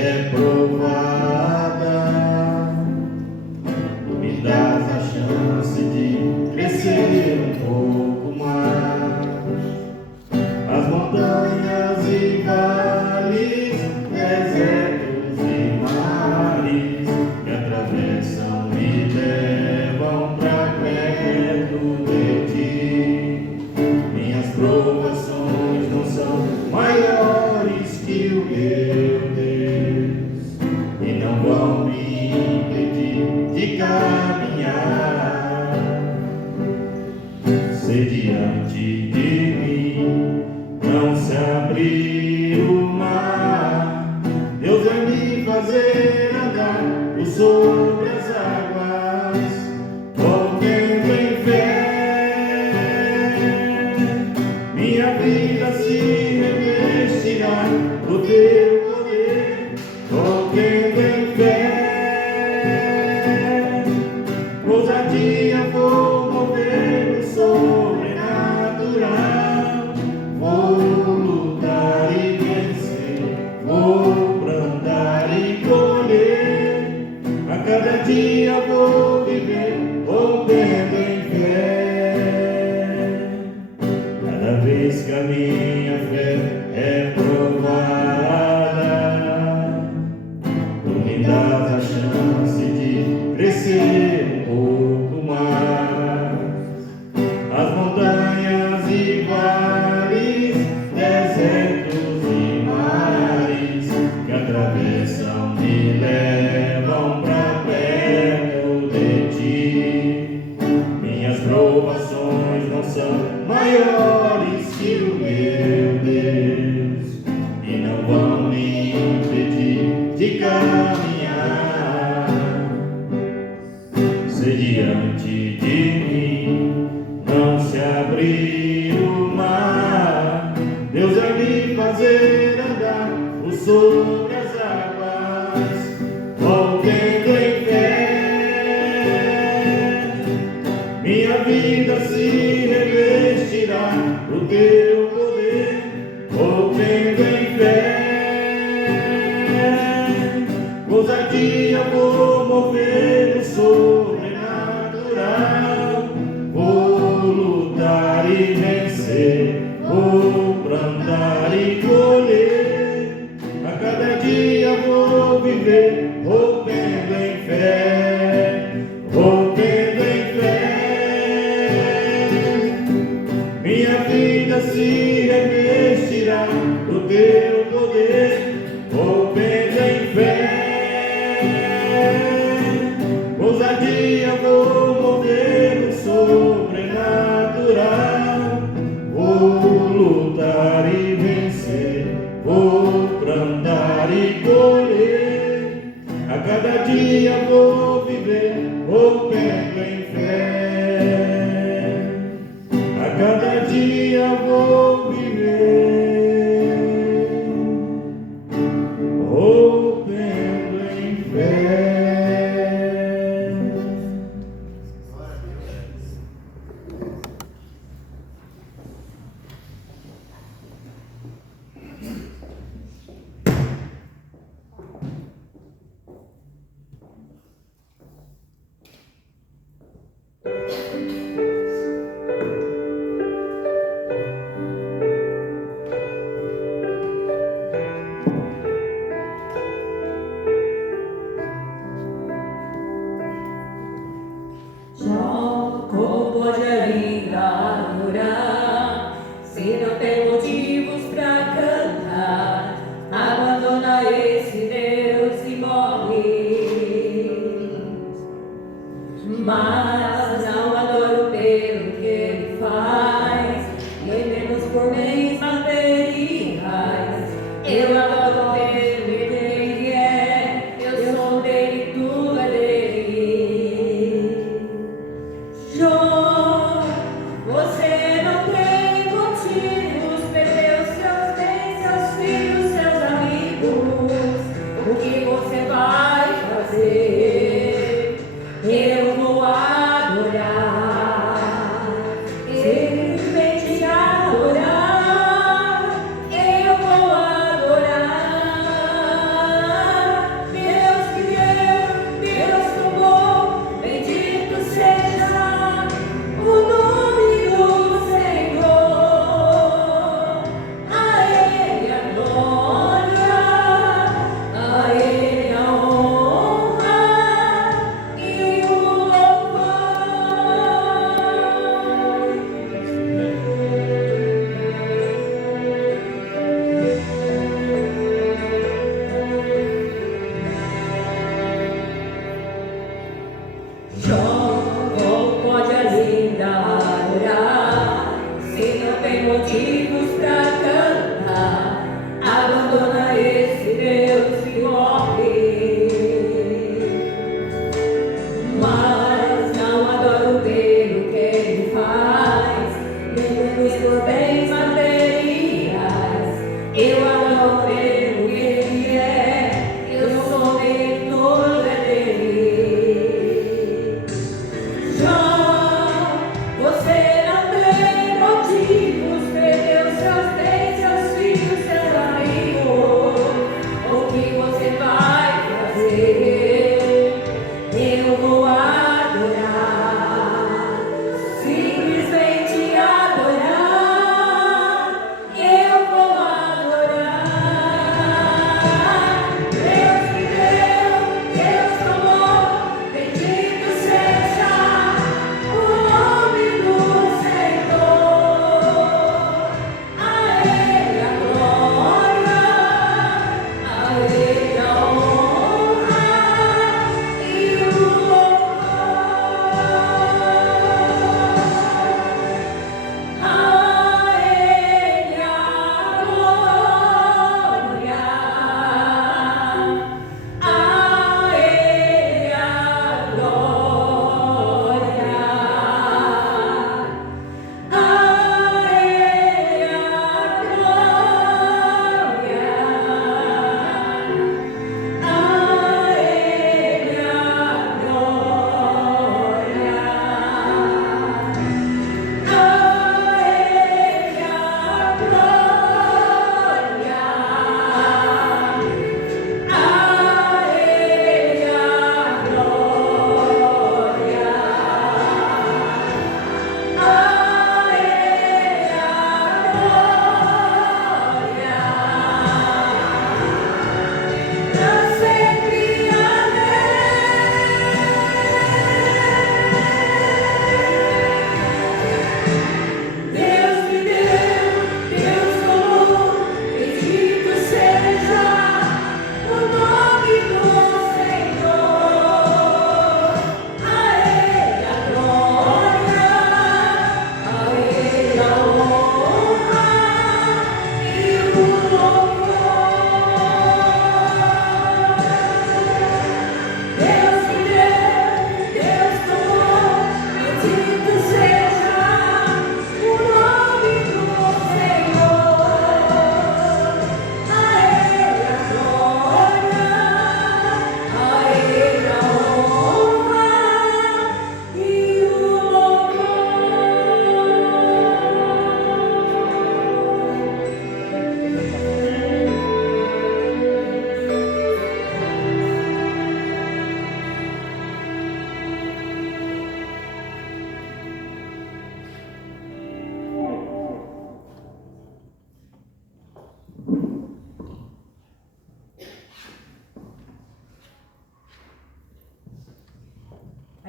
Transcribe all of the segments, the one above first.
é provada. Tu me dás a chance de crescer um pouco mais. As montanhas e vales, desertos e mares que atravessam me levam pra perto de ti. Minhas provações não são maiores que o meu Deus e não vão me impedir de caminhar. Se diante de mim não se abrir o mar, Deus vai me fazer andar por sobre as águas, correndo em fé. Minha vida se revestirá do teu poder, correndo em fé. Ousadia vou mover o sobrenatural. Vou lutar e vencer, vou plantar e colher. A cada dia vou viver, rompendo em fé. Cada vez que a minha fé é provada, tu me dás a chance de crescer um pouco mais. As montanhas e vales, desertos e mares que atravessam me levam pra perto de ti. Minhas provações não são maiores que o meu Deus e não vão me impedir de caminhar. Se diante de mim não se abrir o mar, Deus vai me fazer andar por sobre as águas, voltando em fé. Minha vida se revestirá do teu poder, voltando em fé. Ousadia vou mover o sobrenatural. Vou lutar e vencer, vou plantar e colher. A cada dia vou viver, rompendo em fé, rompendo em fé. Minha vida se revestirá do teu poder, rompendo em fé. Ousadia vou mover o sobrenatural. Vou lutar e vencer, vou plantar e colher. A cada dia vou viver, rompendo em fé. A cada dia vou viver, rompendo em fé. Como pode a vida adorar se não tem motivos pra cantar? Abandona esse Deus e morre. Mas não adoro pelo que ele faz, nem menos por bens materiais. Eu adoro pelo que ele é, eu sou dele, tudo é dele. Você não tem motivos, perdeu seus bens, seus filhos, seus amigos. O que você vai fazer? Eu vou adorar, simplesmente adorar. Eu vou adorar.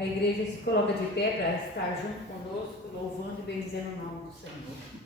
A igreja se coloca de pé para estar junto conosco, louvando e bendizendo o nome do Senhor.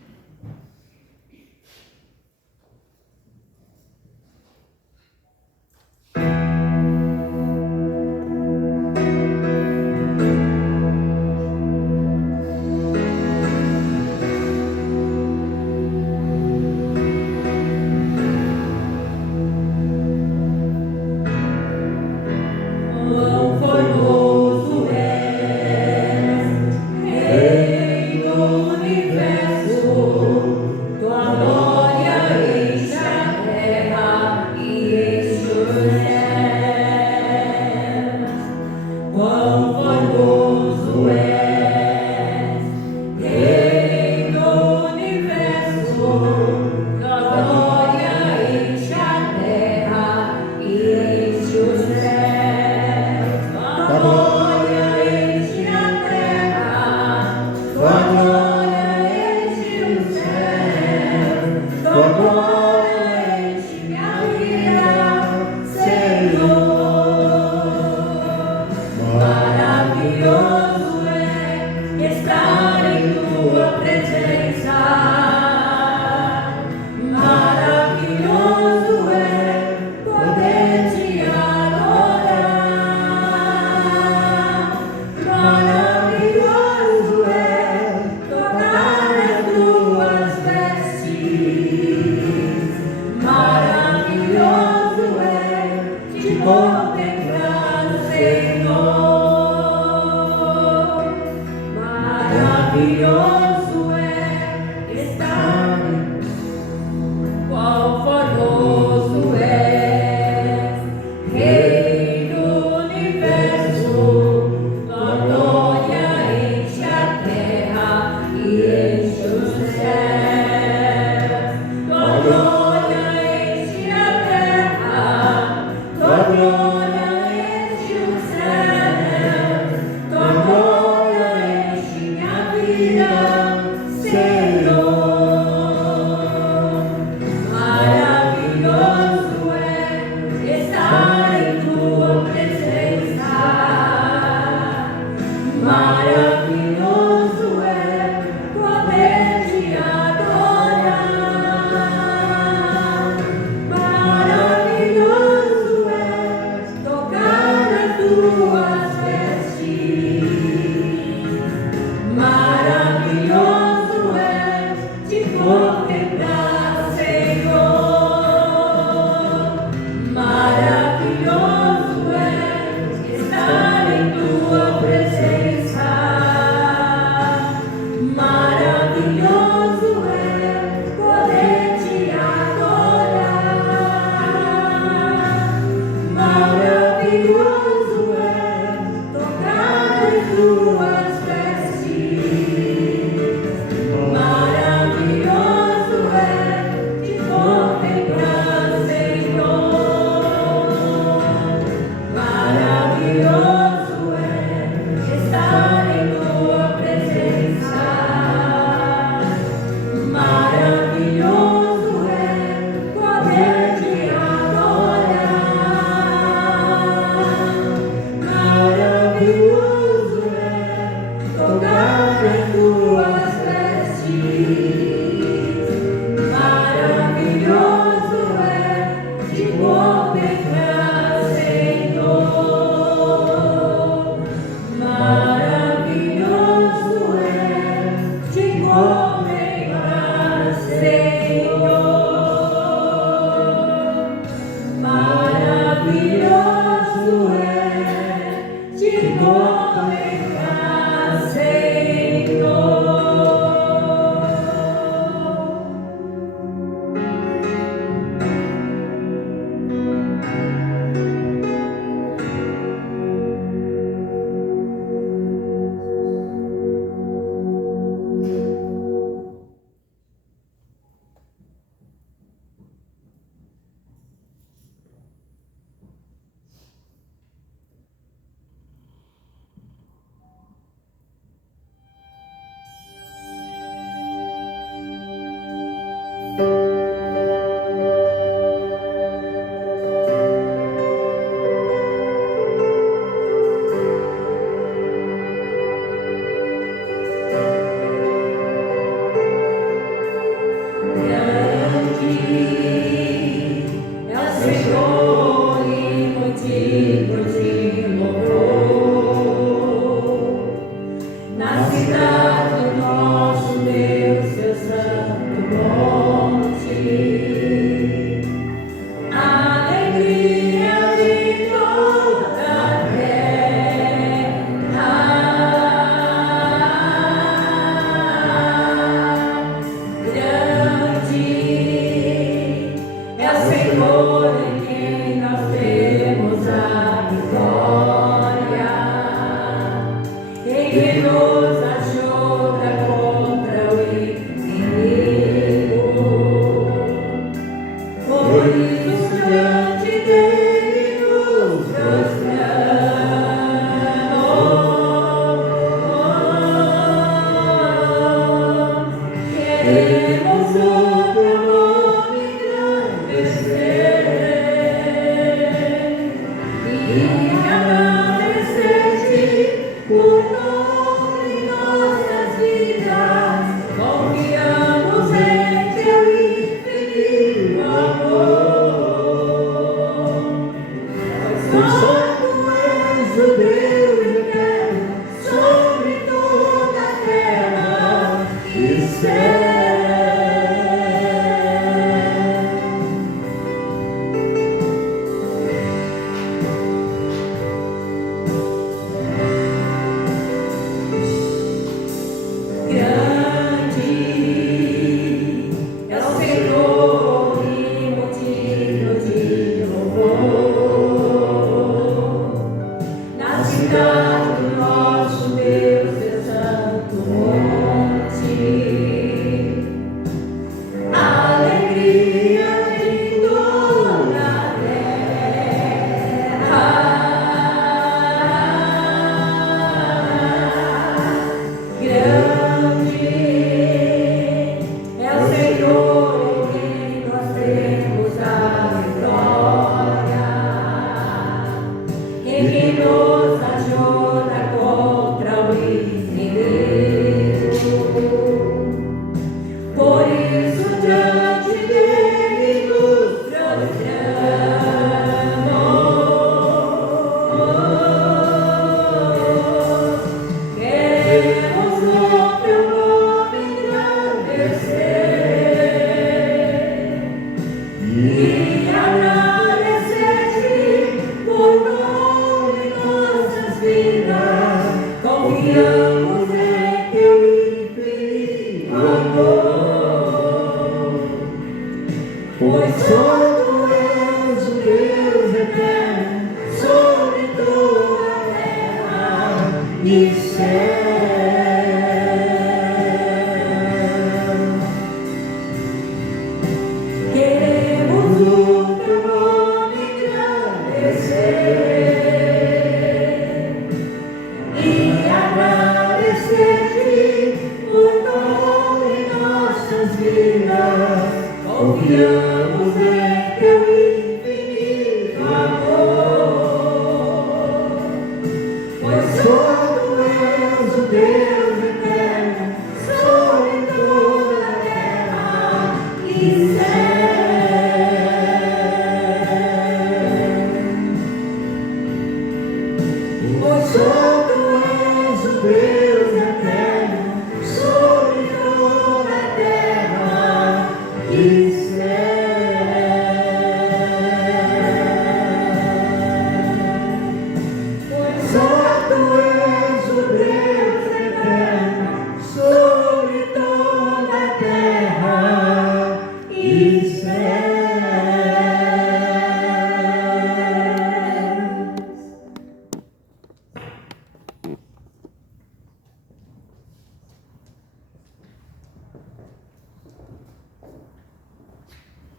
Santo és o Deus eterno sobre toda a terra e céu.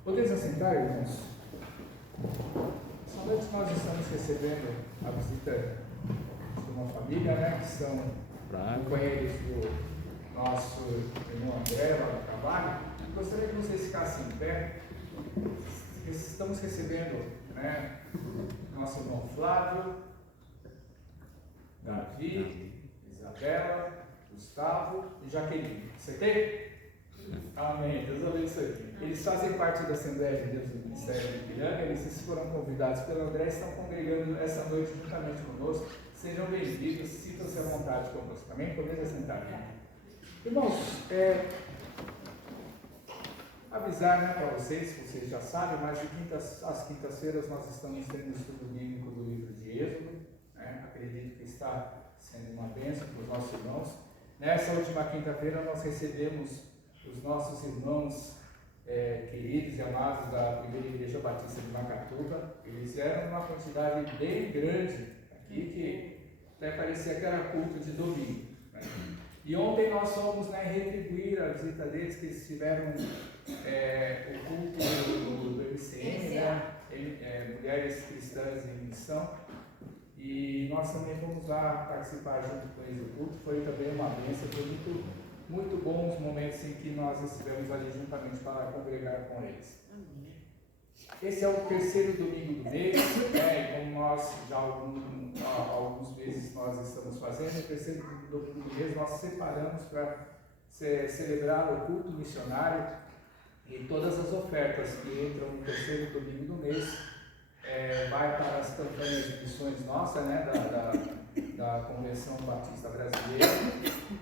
Podemos assentar, irmãos? Essa noite nós estamos recebendo a visita de uma família, né, que são companheiros do nosso irmão André, lá do trabalho. Gostaria que vocês ficassem em pé. Estamos recebendo, né, nosso irmão Flávio, Davi, Isabela, Gustavo e Jaqueline. Acertei? Amém. Deus abençoe. Eles fazem parte da Assembleia de Deus do Ministério de Ipiranga. Eles foram convidados pelo André e estão congregando essa noite juntamente conosco. Sejam bem-vindos, sintam-se à vontade conosco. Amém? Podemos assentar. Irmãos, avisar, né, para vocês já sabem, mas às quintas-feiras nós estamos tendo o estudo bíblico do livro de Êxodo. Né? Acredito que está sendo uma bênção para os nossos irmãos. Nessa última quinta-feira nós recebemos os nossos irmãos queridos e amados da Primeira Igreja Batista de Macatuba. Eles eram uma quantidade bem grande aqui, que até parecia que era culto de domingo. Né? E ontem nós fomos, né, retribuir a visita deles, que eles tiveram o culto do MCM, né? Mulheres Cristãs em Missão. E nós também fomos lá participar junto com eles do culto. Foi também uma bênção, foi muito bom os momentos em que nós estivemos ali juntamente para congregar com eles. Esse é o terceiro domingo do mês, né? Como nós já há alguns meses nós estamos fazendo, o terceiro domingo do mês nós separamos para celebrar o culto missionário, e todas as ofertas que entram no terceiro domingo do mês vai para as campanhas de missões nossa, né, da Convenção Batista Brasileira,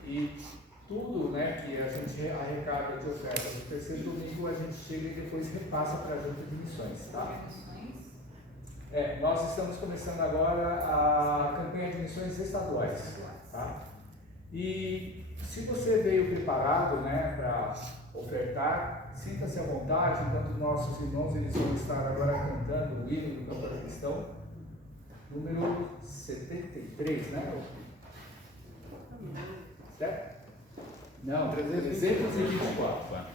e tudo, né, que a gente arrecada de ofertas no terceiro domingo, a gente chega e depois repassa para a junta de missões, tá? Nós estamos começando agora a campanha de missões estaduais, tá? E se você veio preparado, né, para ofertar, sinta-se à vontade, enquanto nossos irmãos eles vão estar agora cantando o hino do Cantor Cristão, número 73, né? Certo? Não, 324.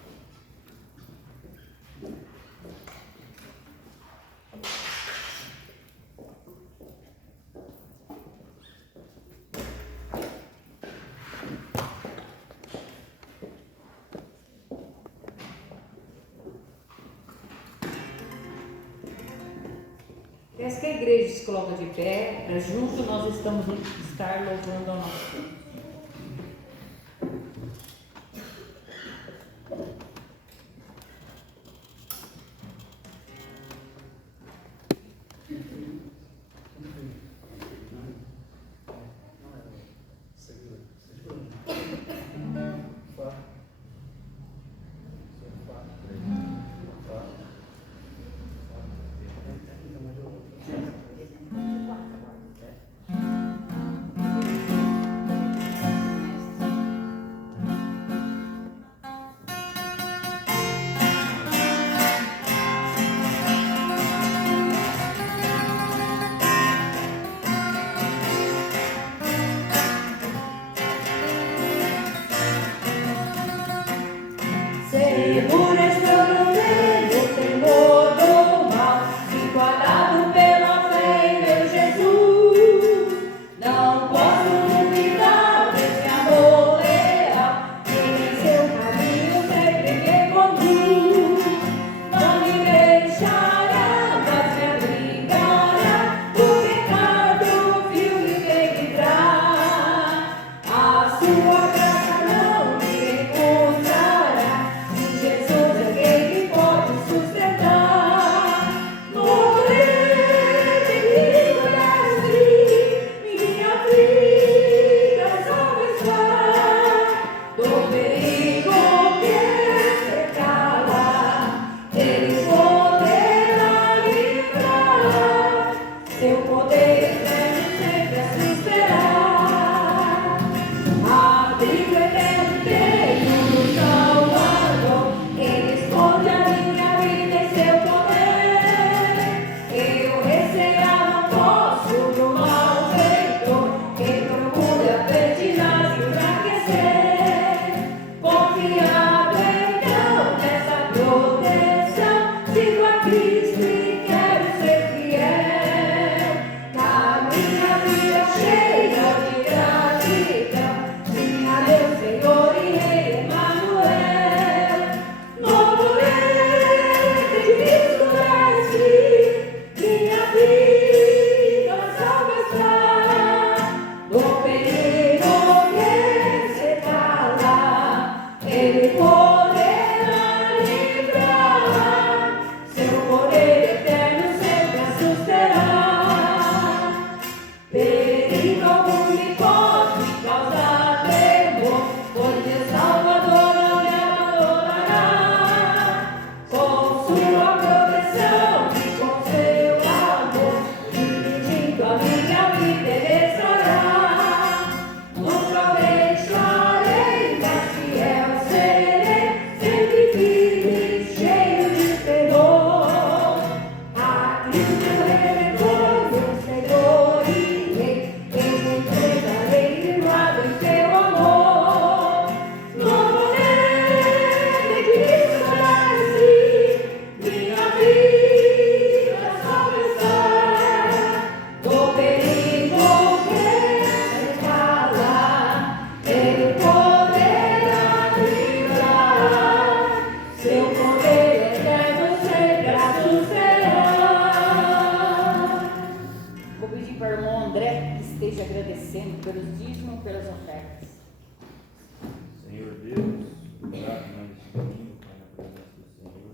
Peço que a igreja se coloque de pé, para junto nós estamos estar louvando ao nosso Deus. Seguro estou no meio, temor do mal, enquadrado pela fé em meu Jesus. Não posso duvidar desse amor leal, que em seu caminho sempre me conduz. Não me deixará, mas me abrigará, do pecado vil me vem livrar. A sua graça não me encontrará. Jesus é quem me pode sustentar. Morrer de Cristo na cruz, minha vida salva está. Do perigo que cercá-la, Ele poderá livrar. Seu poder eterno sempre a susterá. Abrigo eterno tenho no Salvador, Ele esconde a minha vida em seu poder. Eu recear não posso do malfeitor, quem procura pertinaz e enfraquecer. Confiado então nessa proteção, sigo a Cristo e quero ser fiel. Na minha vida cheia de gratidão, sim a Deus Senhor e Rei Emanuel. Novo Rei de Cristo desce, minha vida salva está. Do perigo que se cala, Ele poderá livrar. Seu poder eterno sempre a susterá. Perigo algum me pode causar temor, pois meu Salvador não me abandonará. Com sua proteção e com seu amor, dirigindo a minha vida Ele estará. Nunca o deixarei, mas fiel serei, sempre firme, cheio de esperor. A Cristo meu Redentor, meu Senhor e Rei, eu me entregarei firmado em teu amor. Novo Rei de Cristo nasce, minha vida salva está. Do perigo que se cala, Ele poderá livrar. Seu poder eterno sempre a susterá. Vou pedir para o irmão André que esteja agradecendo pelos dízimos e pelas ofertas. Senhor Deus, obrigado mais esse domingo, Pai, na presença do Senhor.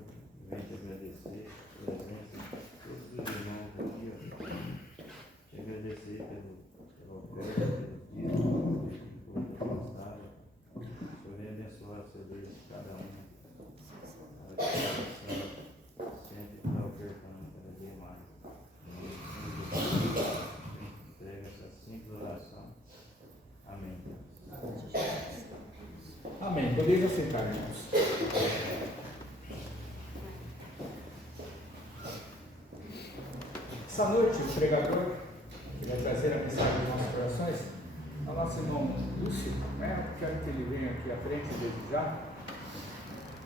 Venho te agradecer a presença de todos os irmãos aqui, ó Podeis aceitar, irmãos. Essa noite, o pregador, que vai trazer a mensagem dos nossos corações, é o nosso irmão Lúcio, né? Eu quero que ele venha aqui à frente desde já.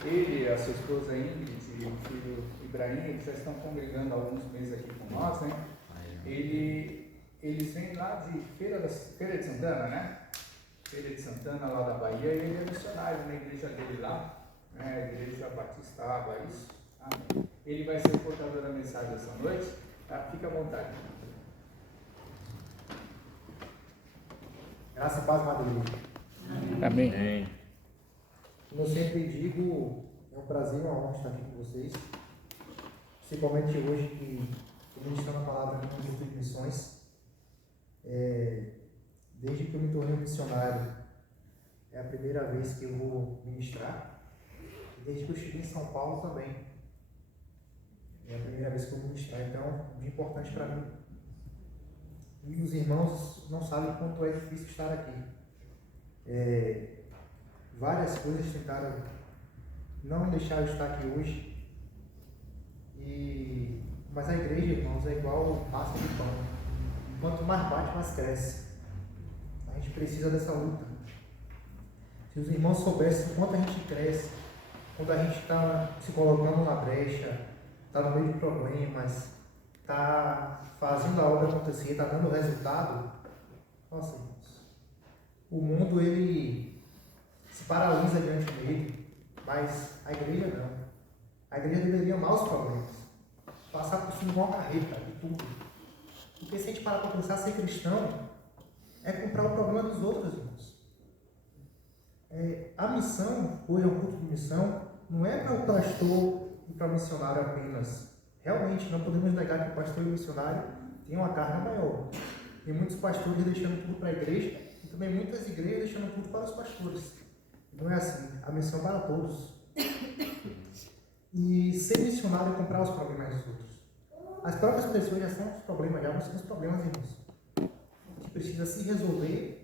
Ele, a sua esposa Ingrid e o filho Ibrahim, eles já estão congregando há alguns meses aqui com nós, né? Eles vêm lá de Feira de Santana, né? Feira de Santana, lá da Bahia, e ele é missionário na igreja dele lá, né? A Igreja Batista Água, isso. Amém. Ele vai ser o portador da mensagem essa noite, tá? Fica à vontade. Graça e paz, Madrinha. Amém. Amém. Como eu sempre digo, é um prazer e uma honra estar aqui com vocês, principalmente hoje que estou ministrando a palavra no Instituto de Missões. Desde que eu me tornei um missionário, é a primeira vez que eu vou ministrar. E desde que eu cheguei em São Paulo também, é a primeira vez que eu vou ministrar. Então, é muito importante para mim. E os irmãos não sabem quanto é difícil estar aqui. Várias coisas tentaram não deixar eu estar aqui hoje. Mas a igreja, irmãos, é igual massa de pão. Quanto mais bate, mais cresce. A gente precisa dessa luta. Se os irmãos soubessem o quanto a gente cresce, quando a gente está se colocando na brecha, está no meio de problemas, está fazendo a obra acontecer, está dando resultado, nossa, irmãos, o mundo ele se paralisa diante dele, mas a igreja não. A igreja deveria amar os problemas, passar por cima de uma carreta, de tudo. Porque se a gente parar para pensar, ser cristão é comprar o problema dos outros, irmãos. A missão, hoje é um culto de missão, não é para o pastor e para o missionário apenas. Realmente, não podemos negar que o pastor e o missionário têm uma carga maior. Tem muitos pastores deixando tudo para a igreja e também muitas igrejas deixando tudo para os pastores. Não é assim. A missão é para todos. E ser missionário é comprar os problemas dos outros. As próprias pessoas já são os problemas, já não são os problemas, irmãos. A gente precisa se resolver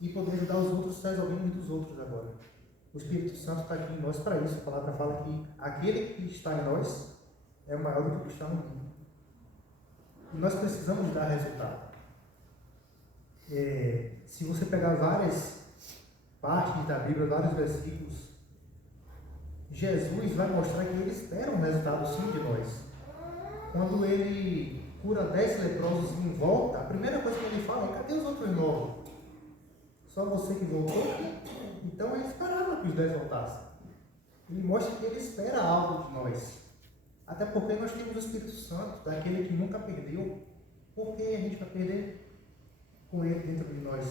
e poder ajudar os outros a resolverem dos outros agora. O Espírito Santo está aqui em nós para isso. A palavra fala que aquele que está em nós é maior do que o que está no mundo. E nós precisamos dar resultado. Se você pegar várias partes da Bíblia, vários versículos, Jesus vai mostrar que ele espera um resultado sim de nós. Quando ele cura 10 leprosos em volta, a primeira coisa que ele fala é: cadê os outros 9? Só você que voltou? Então ele esperava que os 10 voltassem. Ele mostra que ele espera algo de nós. Até porque nós temos o Espírito Santo, daquele que nunca perdeu. Por que a gente vai perder com ele dentro de nós?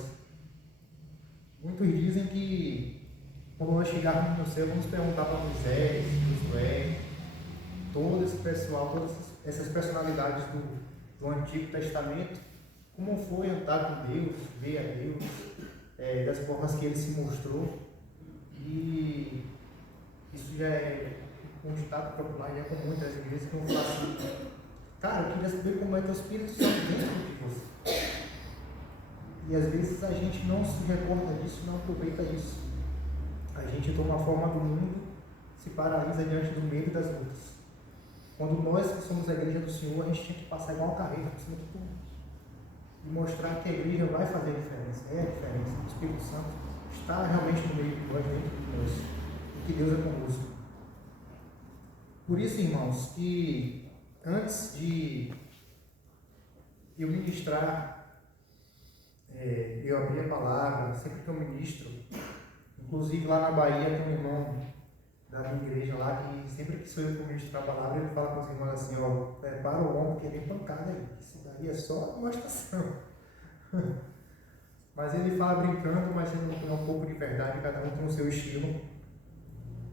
Muitos dizem que quando nós chegarmos no céu, vamos perguntar para Moisés, Josué, todo esse pessoal, todas essas personalidades do Antigo Testamento, como foi andar com Deus, ver a Deus, das formas que ele se mostrou. E isso já é um ditado popular, já é com muitas igrejas que vão falar assim: cara, eu queria saber como é que o Espírito Santo dentro de você. E às vezes a gente não se recorda disso, não aproveita disso. A gente toma a forma do mundo, se paralisa diante do medo e das lutas. Quando nós que somos a igreja do Senhor, a gente tinha que passar igual uma carreira por cima de tudo e mostrar que a igreja vai fazer a diferença. É a diferença. O Espírito Santo está realmente no meio de nós, dentro de nós, e que Deus é conosco. Por isso, irmãos, que antes de eu ministrar, eu abrir a palavra, sempre que eu ministro, inclusive lá na Bahia tem um irmão da minha igreja lá que sempre que sou eu que ministrar a palavra, ele fala com os irmãos assim: ó, prepara o ombro que vem pancada aí, isso daí é só demonstração. Mas ele fala brincando, mas ele tem um pouco de verdade, cada um tem o seu estilo,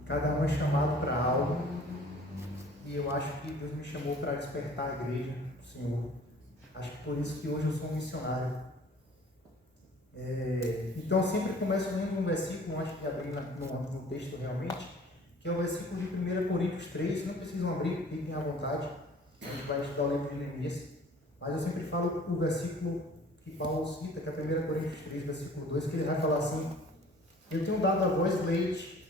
cada um é chamado para algo. E eu acho que Deus me chamou para despertar a igreja do Senhor. Acho que por isso que hoje eu sou um missionário. Então eu sempre começo lendo um versículo, antes de abrir no texto realmente, que é o versículo de 1 Coríntios 3, não precisam abrir, fiquem à vontade, a gente vai estudar o livro de Neemias, mas eu sempre falo o versículo que Paulo cita, que é 1 Coríntios 3, versículo 2, que ele vai falar assim: eu tenho dado a vós leite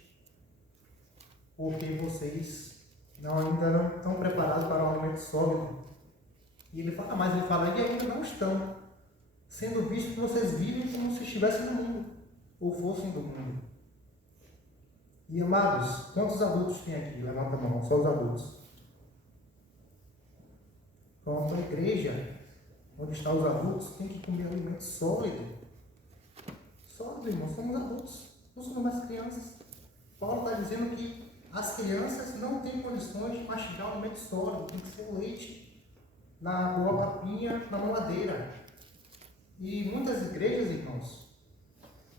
porque vocês ainda não estão preparados para um alimento sólido. E ele fala, mas ele fala, e ainda não estão, sendo visto que vocês vivem como se estivessem no mundo, ou fossem do mundo. E amados, quantos adultos tem aqui? Levanta a mão, só os adultos. Pronto, a igreja, onde estão os adultos, tem que comer alimento sólido. Sólido, irmão, somos adultos, não somos mais crianças. Paulo está dizendo que as crianças não têm condições de mastigar alimento sólido, tem que ser o leite na boa papinha, na mamadeira. E muitas igrejas, irmãos,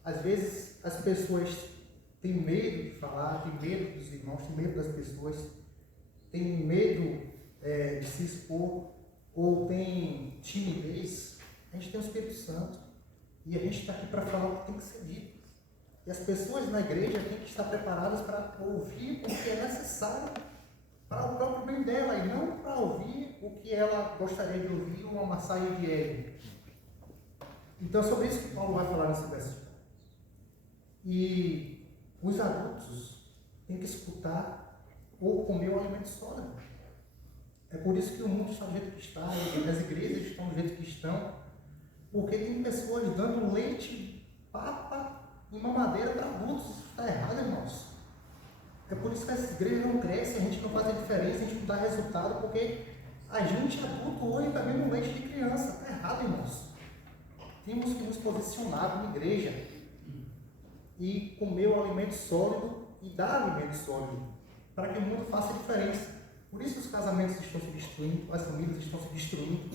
às vezes as pessoas têm medo de falar, têm medo dos irmãos, têm medo das pessoas, têm medo de se expor, ou têm timidez. A gente tem o Espírito Santo e a gente está aqui para falar o que tem que ser dito. E as pessoas na igreja têm que estar preparadas para ouvir o que é necessário para o próprio bem dela, e não para ouvir o que ela gostaria de ouvir, uma massagem de ego. Então é sobre isso que Paulo vai falar nesse versículo. E os adultos têm que escutar ou comer o alimento sólido. É por isso que o mundo está do jeito que está, e as igrejas estão do jeito que estão, porque tem pessoas dando leite, papa e mamadeira para adultos. Isso está errado, irmãos. É por isso que as igrejas não crescem, a gente não faz a diferença, a gente não dá resultado, porque a gente adulto hoje está vendo leite de criança. Está errado, irmãos. Temos que nos posicionar como igreja e comer o alimento sólido e dar alimento sólido, para que o mundo faça a diferença. Por isso os casamentos estão se destruindo, as famílias estão se destruindo,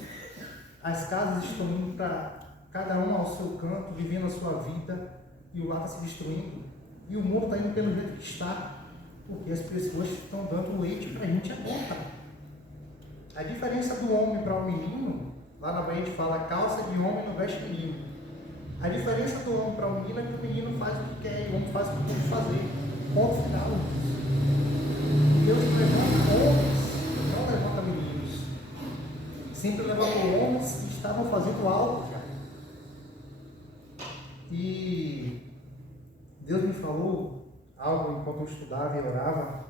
as casas estão indo para cada um ao seu canto, vivendo a sua vida, e o lar está se destruindo, e o mundo está indo pelo jeito que está, porque as pessoas estão dando leite para a gente adulta. A diferença do homem para o menino, lá na Bahia a gente fala, calça de homem não veste menino. A diferença do homem para o menino é que o menino faz o que quer e o homem faz o que tem que fazer. Ponto final. Deus levanta homens, não levanta meninos. Sempre levantou homens que estavam fazendo algo já. E Deus me falou algo enquanto eu estudava e orava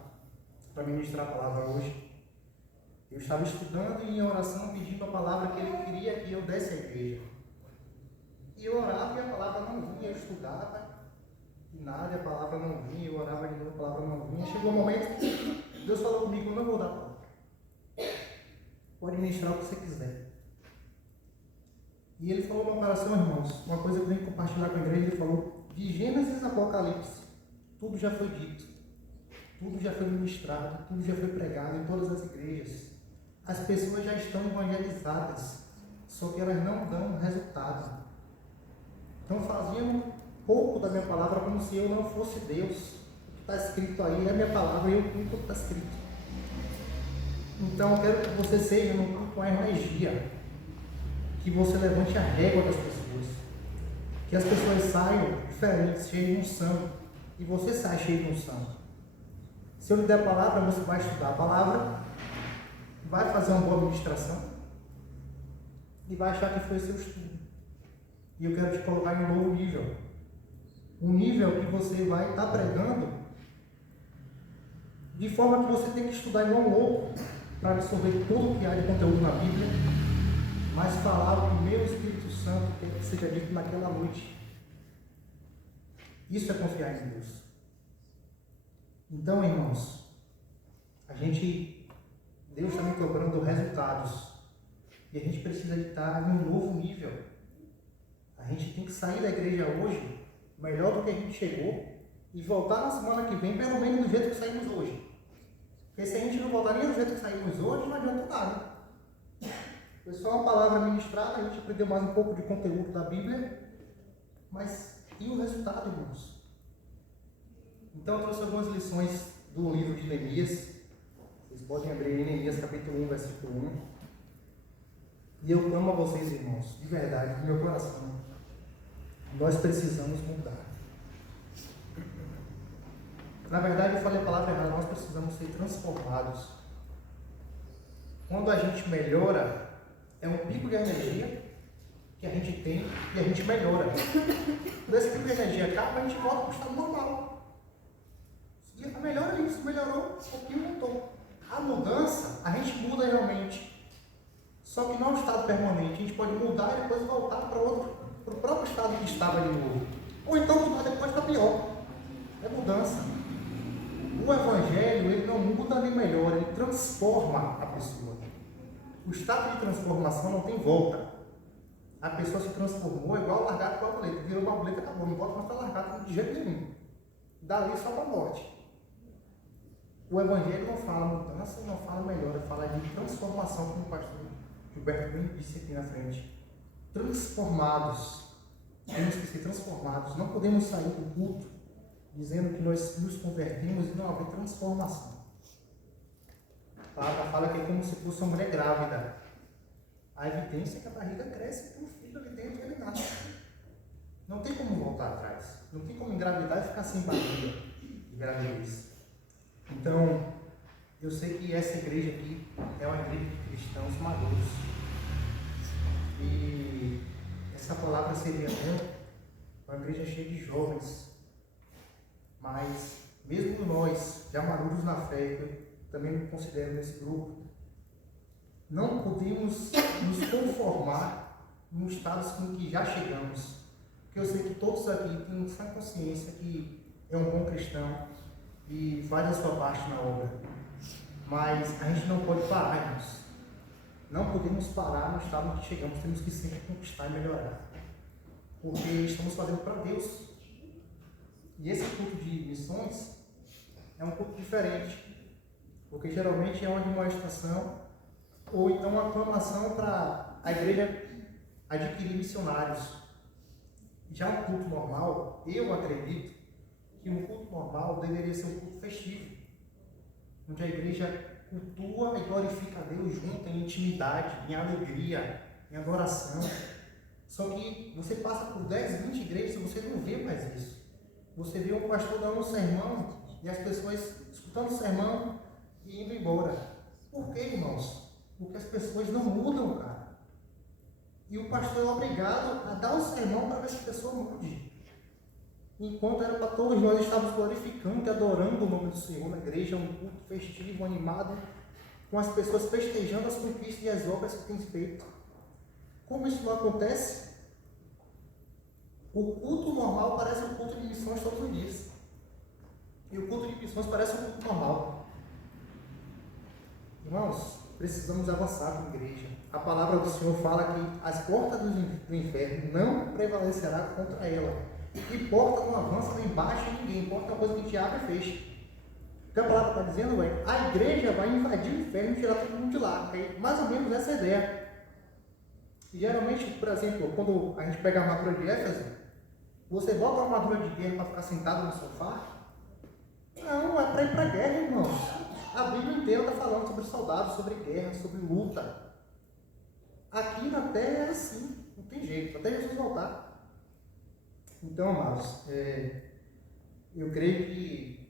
para ministrar a palavra hoje. Eu estava estudando e em oração pedindo a palavra que Ele queria que eu desse à igreja. E eu orava e a palavra não vinha, eu estudava e nada, a palavra não vinha, eu orava de novo, a palavra não vinha. Chegou um momento que Deus falou comigo, eu não vou dar a palavra. Pode ministrar o que você quiser. E Ele falou no meu coração, irmãos, uma coisa que eu venho compartilhar com a igreja. Ele falou, de Gênesis a Apocalipse, tudo já foi dito, tudo já foi ministrado, tudo já foi pregado em todas as igrejas. As pessoas já estão evangelizadas, só que elas não dão resultado. Estão fazendo pouco da minha palavra como se eu não fosse Deus. O que está escrito aí é a minha palavra e eu cumpro o que está escrito. Então eu quero que você seja num culto com a energia, que você levante a régua das pessoas, que as pessoas saiam diferentes, cheias de unção, e você sai cheio de unção. Se eu lhe der a palavra, você vai estudar a palavra, vai fazer uma boa administração e vai achar que foi seu estudo. E eu quero te colocar em um novo nível. Um nível que você vai estar pregando de forma que você tem que estudar igual um louco para absorver tudo o que há de conteúdo na Bíblia, mas falar o que o meu Espírito Santo quer que seja dito naquela noite. Isso é confiar em Deus. Então, irmãos, Deus está me cobrando resultados. E a gente precisa estar em um novo nível. A gente tem que sair da igreja hoje melhor do que a gente chegou e voltar na semana que vem pelo menos do jeito que saímos hoje. Porque se a gente não voltar nem do jeito que saímos hoje, não adianta nada. Foi só uma palavra ministrada, a gente aprendeu mais um pouco de conteúdo da Bíblia, mas e o resultado, irmãos? Então eu trouxe algumas lições do livro de Neemias. Vocês podem abrir em Neemias capítulo 1, versículo 1. E eu amo a vocês, irmãos, de verdade, do meu coração. Nós precisamos mudar. Na verdade, eu falei a palavra errada, nós precisamos ser transformados. Quando a gente melhora, é um pico de energia que a gente tem e a gente melhora. Quando esse pico de energia acaba, a gente volta para o estado normal. E melhora isso, melhorou um pouquinho, mudou. A mudança, a gente muda realmente. Só que não é um estado permanente. A gente pode mudar e depois voltar para o próprio estado que estava de novo. Ou então mudar depois para pior. É mudança. O Evangelho, ele não muda nem melhora, ele transforma a pessoa. O estado de transformação não tem volta. A pessoa se transformou igual largado com a borboleta. Virou uma borboleta, acabou. Não volta mais para largado de jeito nenhum. Dali só para a morte. O Evangelho não fala mudança, não fala melhora, fala de transformação, como o pastor Gilberto bem disse aqui na frente. Transformados. Temos que ser transformados. Não podemos sair do culto dizendo que nós nos convertimos e não haver transformação. A palavra fala que é como se fosse uma mulher grávida. A evidência é que a barriga cresce e o filho ali dentro ele nasce. Não tem como voltar atrás. Não tem como engravidar e ficar sem barriga de gravidez. Então, eu sei que essa igreja aqui é uma igreja de cristãos maduros. E essa palavra seria uma igreja cheia de jovens. Mas, mesmo nós, já maduros na fé, eu também me considero nesse grupo, não podemos nos conformar no status em que já chegamos. Porque eu sei que todos aqui têm essa consciência que é um bom cristão e faz a sua parte na obra. Mas a gente não pode parar, irmãos. Não podemos parar no estado em que chegamos, temos que sempre conquistar e melhorar. Porque estamos fazendo para Deus. E esse culto de missões é um culto diferente. Porque geralmente é uma demonstração ou então uma aclamação para a igreja adquirir missionários. Já um culto normal, eu acredito que um culto normal deveria ser um culto festivo, onde a igreja cultua e glorifica a Deus junto em intimidade, em alegria, em adoração. Só que você passa por 10, 20 igrejas e você não vê mais isso. Você vê um pastor dando um sermão e as pessoas escutando o sermão e indo embora. Por quê, irmãos? Porque as pessoas não mudam, cara. E o pastor é obrigado a dar o sermão para ver se a pessoa mude. Enquanto era para todos nós estarmos glorificando e adorando o nome do Senhor na igreja, um culto festivo, animado, com as pessoas festejando as conquistas e as obras que tem feito. Como isso não acontece? O culto normal parece um culto de missões todos os dias. E o culto de missões parece um culto normal. Irmãos, precisamos avançar como igreja. A palavra do Senhor fala que as portas do inferno não prevalecerá contra ela. E porta não avança nem baixa ninguém. Porta é uma coisa que a gente abre e fecha. O que a palavra está dizendo é: a igreja vai invadir o inferno e tirar todo mundo de lá. É mais ou menos essa a ideia. E geralmente, por exemplo, quando a gente pega a armadura de Éfeso, você bota uma armadura de guerra para ficar sentado no sofá? Não, é para ir para a guerra, irmãos. A Bíblia inteira está falando sobre soldados, sobre guerra, sobre luta. Aqui na terra é assim, não tem jeito, até Jesus voltar. Então, amados, eu creio que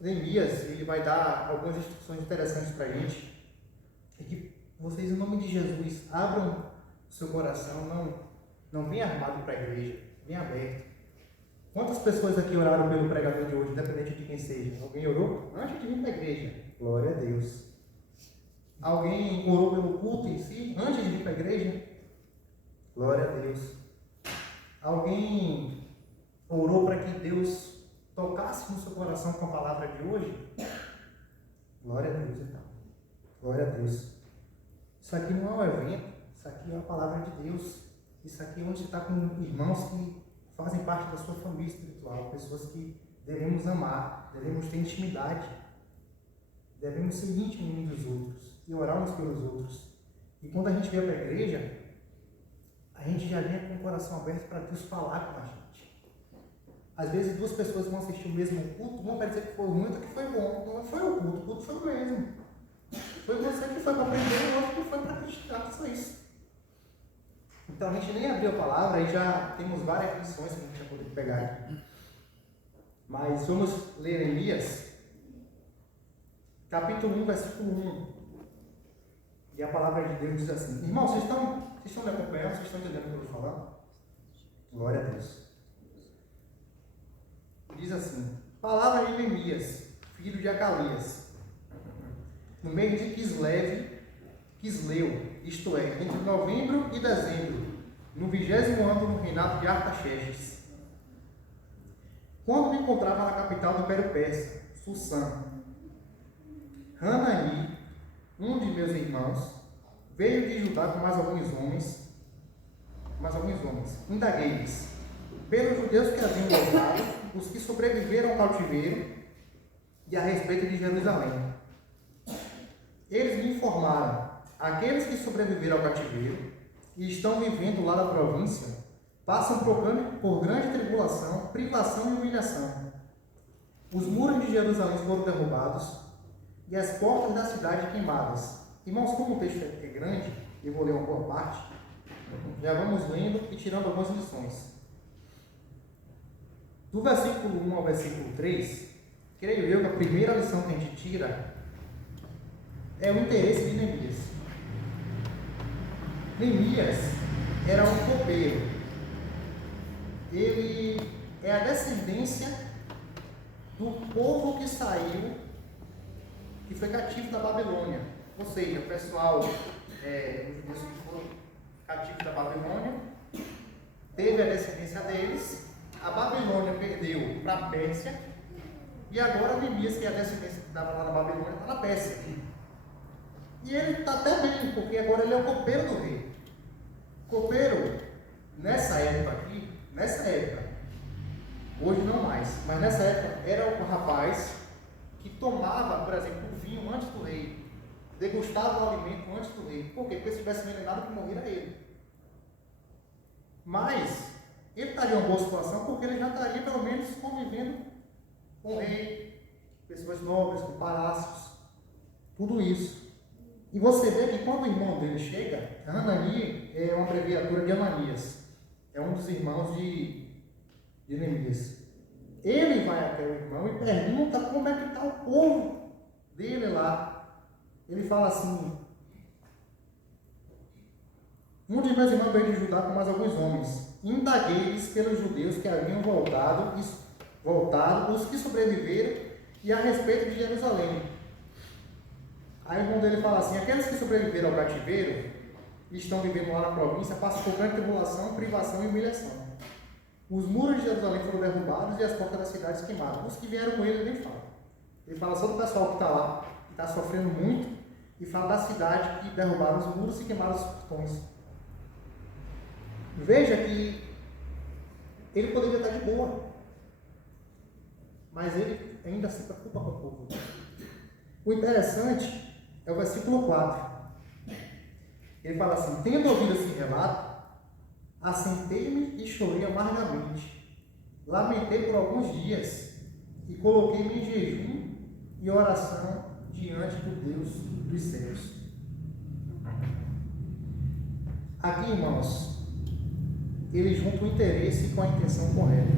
Neemias ele vai dar algumas instruções interessantes para a gente. E que vocês, em nome de Jesus, abram o seu coração, não venham armado para a igreja, venham aberto. Quantas pessoas aqui oraram pelo pregador de hoje, independente de quem seja? Alguém orou antes de vir para a igreja? Glória a Deus. Alguém orou pelo culto em si, antes de vir para a igreja? Glória a Deus. Alguém orou para que Deus tocasse no seu coração com a palavra de hoje? Glória a Deus, então. Glória a Deus. Isso aqui não é um evento, isso aqui é a palavra de Deus. Isso aqui é onde você está com irmãos que fazem parte da sua família espiritual, pessoas que devemos amar, devemos ter intimidade, devemos ser íntimos uns dos outros e orar uns pelos outros. E quando a gente vem para a igreja, a gente já vem com o coração aberto para Deus falar com a gente. Às vezes duas pessoas vão assistir o mesmo culto, uma vai dizer que foi ruim, outra que foi bom. Não foi o culto foi o mesmo. Foi você que foi para aprender e o outro que foi para acreditar, só isso. Então a gente nem abriu a palavra e já temos várias lições que a gente vai poder pegar aqui. Mas vamos ler Neemias, capítulo 1, versículo 1. E a palavra de Deus diz assim: irmãos, vocês estão me acompanhando? Vocês estão entendendo o que eu estou falando? Glória a Deus. Diz assim: Palavra de Neemias, filho de Acalias, no mês de Quisleu, isto é, entre novembro e dezembro, no 20º ano do reinado de Artaxerxes. Quando me encontrava na capital do Império Persa, Susã, Hanani, um de meus irmãos, veio de Judá com mais alguns homens. Indaguei-lhes pelos judeus que haviam voltado, os que sobreviveram ao cativeiro, e a respeito de Jerusalém. Eles me informaram: aqueles que sobreviveram ao cativeiro e estão vivendo lá da província passam por grande tribulação, privação e humilhação. Os muros de Jerusalém foram derrubados e as portas da cidade queimadas. Irmãos, como o texto é grande, eu vou ler uma boa parte, já vamos lendo e tirando algumas lições. Do versículo 1 ao versículo 3, creio eu que a primeira lição que a gente tira é o interesse de Neemias. Neemias era um copeiro. Ele é a descendência do povo que saiu, que foi cativo da Babilônia. Ou seja, o pessoal, os judeus que foram cativos da Babilônia, teve a descendência deles, a Babilônia perdeu para a Pérsia, e agora Neemias, que é a descendência que estava lá na Babilônia, está na Pérsia. E ele está até bem, porque agora ele é o copeiro do rei. Copeiro, nessa época, hoje não mais, mas nessa época era um rapaz que tomava, por exemplo, o vinho antes do rei, degustava o alimento antes do rei. Por quê? Porque se tivesse envenenado, que morrer era ele. Mas ele estaria em uma boa situação porque ele já estaria pelo menos convivendo com o rei, pessoas nobres, com palácios, tudo isso. E você vê que quando o irmão dele chega, Hanani é uma abreviatura de Ananias, é um dos irmãos de Neemias. Ele vai até o irmão e pergunta como é que está o povo dele lá. Ele fala assim: um de meus irmãos veio de Judá com mais alguns homens. Indaguei-lhes pelos judeus que haviam voltado, os que sobreviveram, e a respeito de Jerusalém. Aí o irmão dele fala assim: aqueles que sobreviveram ao cativeiro e estão vivendo lá na província passam por grande tribulação, privação e humilhação. Os muros de Jerusalém foram derrubados e as portas das cidades queimadas. Os que vieram com ele nem fala. Ele fala só do pessoal que está lá, que está sofrendo muito, e fala da cidade que derrubaram os muros e queimaram os portões. Veja que ele poderia estar de boa, mas ele ainda se preocupa com o povo. O interessante é o versículo 4. Ele fala assim: tendo ouvido esse relato, assentei-me e chorei amargamente. Lamentei por alguns dias e coloquei-me em jejum e oração diante do Deus dos céus. Aqui, irmãos, ele junta o interesse com a intenção correta.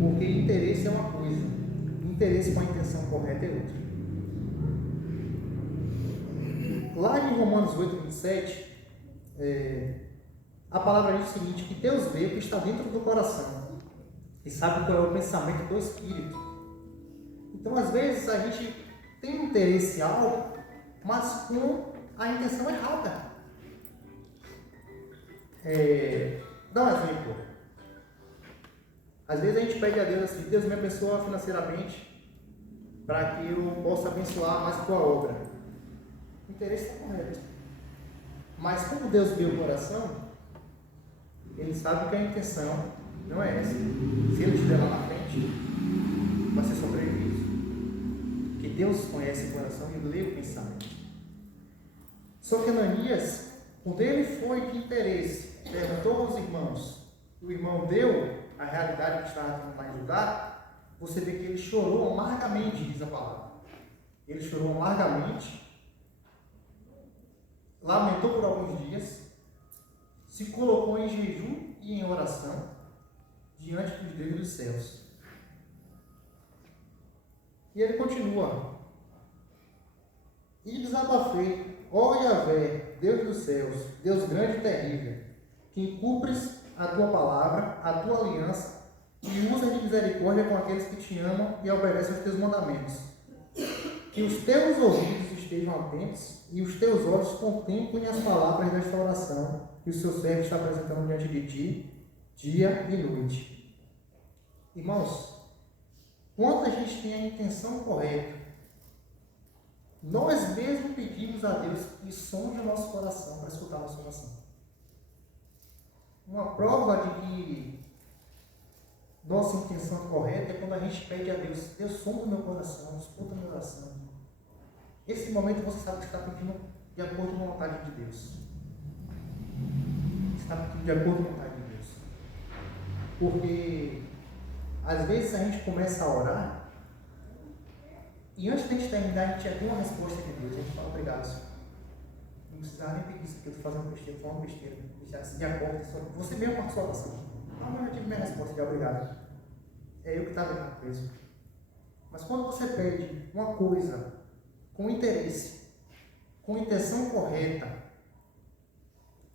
Porque interesse é uma coisa, interesse com a intenção correta é outra. Lá em Romanos 8:27, a palavra diz o seguinte: que Deus vê o que está dentro do coração e sabe qual é o pensamento do Espírito. Então, às vezes, a gente tem interesse em algo, mas com a intenção errada. Dá um exemplo. Às vezes a gente pede a Deus assim: Deus me abençoa financeiramente para que eu possa abençoar mais a tua obra. O interesse está correto. Mas como Deus vê o coração, Ele sabe que a intenção não é essa. Se Ele estiver lá na frente, vai ser sobre isso. Que Deus conhece o coração e lê o pensamento. Só que Ananias, quando ele foi de interesse, perguntou aos irmãos, o irmão deu a realidade que estava tentando ajudar, você vê que ele chorou amargamente, diz a palavra. Ele chorou amargamente, lamentou por alguns dias, se colocou em jejum e em oração diante dos Deus dos céus. E ele continua: e desabafei, ó Yahvé, Deus dos céus, Deus grande e terrível, que cumpres a tua palavra, a tua aliança e usa de misericórdia com aqueles que te amam e obedecem aos teus mandamentos. Que os teus ouvidos estejam atentos e os teus olhos contemplem as palavras desta oração que o seu servo está apresentando diante de ti, dia e noite. Irmãos, quando a gente tem a intenção correta, nós mesmos pedimos a Deus que sonde o nosso coração para escutar a nossa oração. Uma prova de que nossa intenção correta é quando a gente pede a Deus: Deus, sonda o meu coração, escuta a minha oração. Esse momento você sabe que está pedindo de acordo com a vontade de Deus. Está pedindo de acordo com a vontade de Deus. Porque às vezes a gente começa a orar e antes de a gente terminar, a gente já tem uma resposta de Deus. A gente fala: obrigado, Senhor. Não precisava nem pedir isso aqui, eu estou fazendo besteira, foi uma besteira. Deixar assim de acordo, você mesmo com a sua oração. Ah, mas eu tive minha resposta de obrigado. É eu que estava errado mesmo. Mas quando você pede uma coisa com interesse, com intenção correta,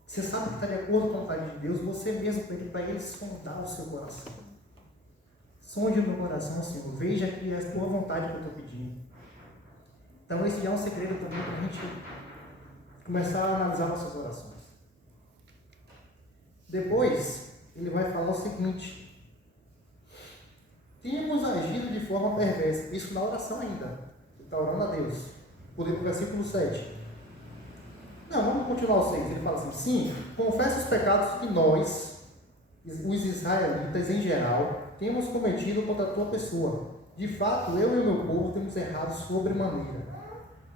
você sabe que está de acordo com a vontade de Deus, você mesmo pede para Ele sondar o seu coração. Sonde o meu coração, Senhor. Veja que é a tua vontade que eu estou pedindo. Então esse já é um segredo também para a gente começar a analisar nossas orações. Depois, ele vai falar o seguinte: tínhamos agido de forma perversa. Isso na oração ainda. Ele está orando a Deus. Por exemplo, versículo 7. Não, vamos continuar o 6. Ele fala assim: sim, confesso os pecados que nós, os israelitas em geral, temos cometido contra a tua pessoa. De fato, eu e o meu povo temos errado sobremaneira.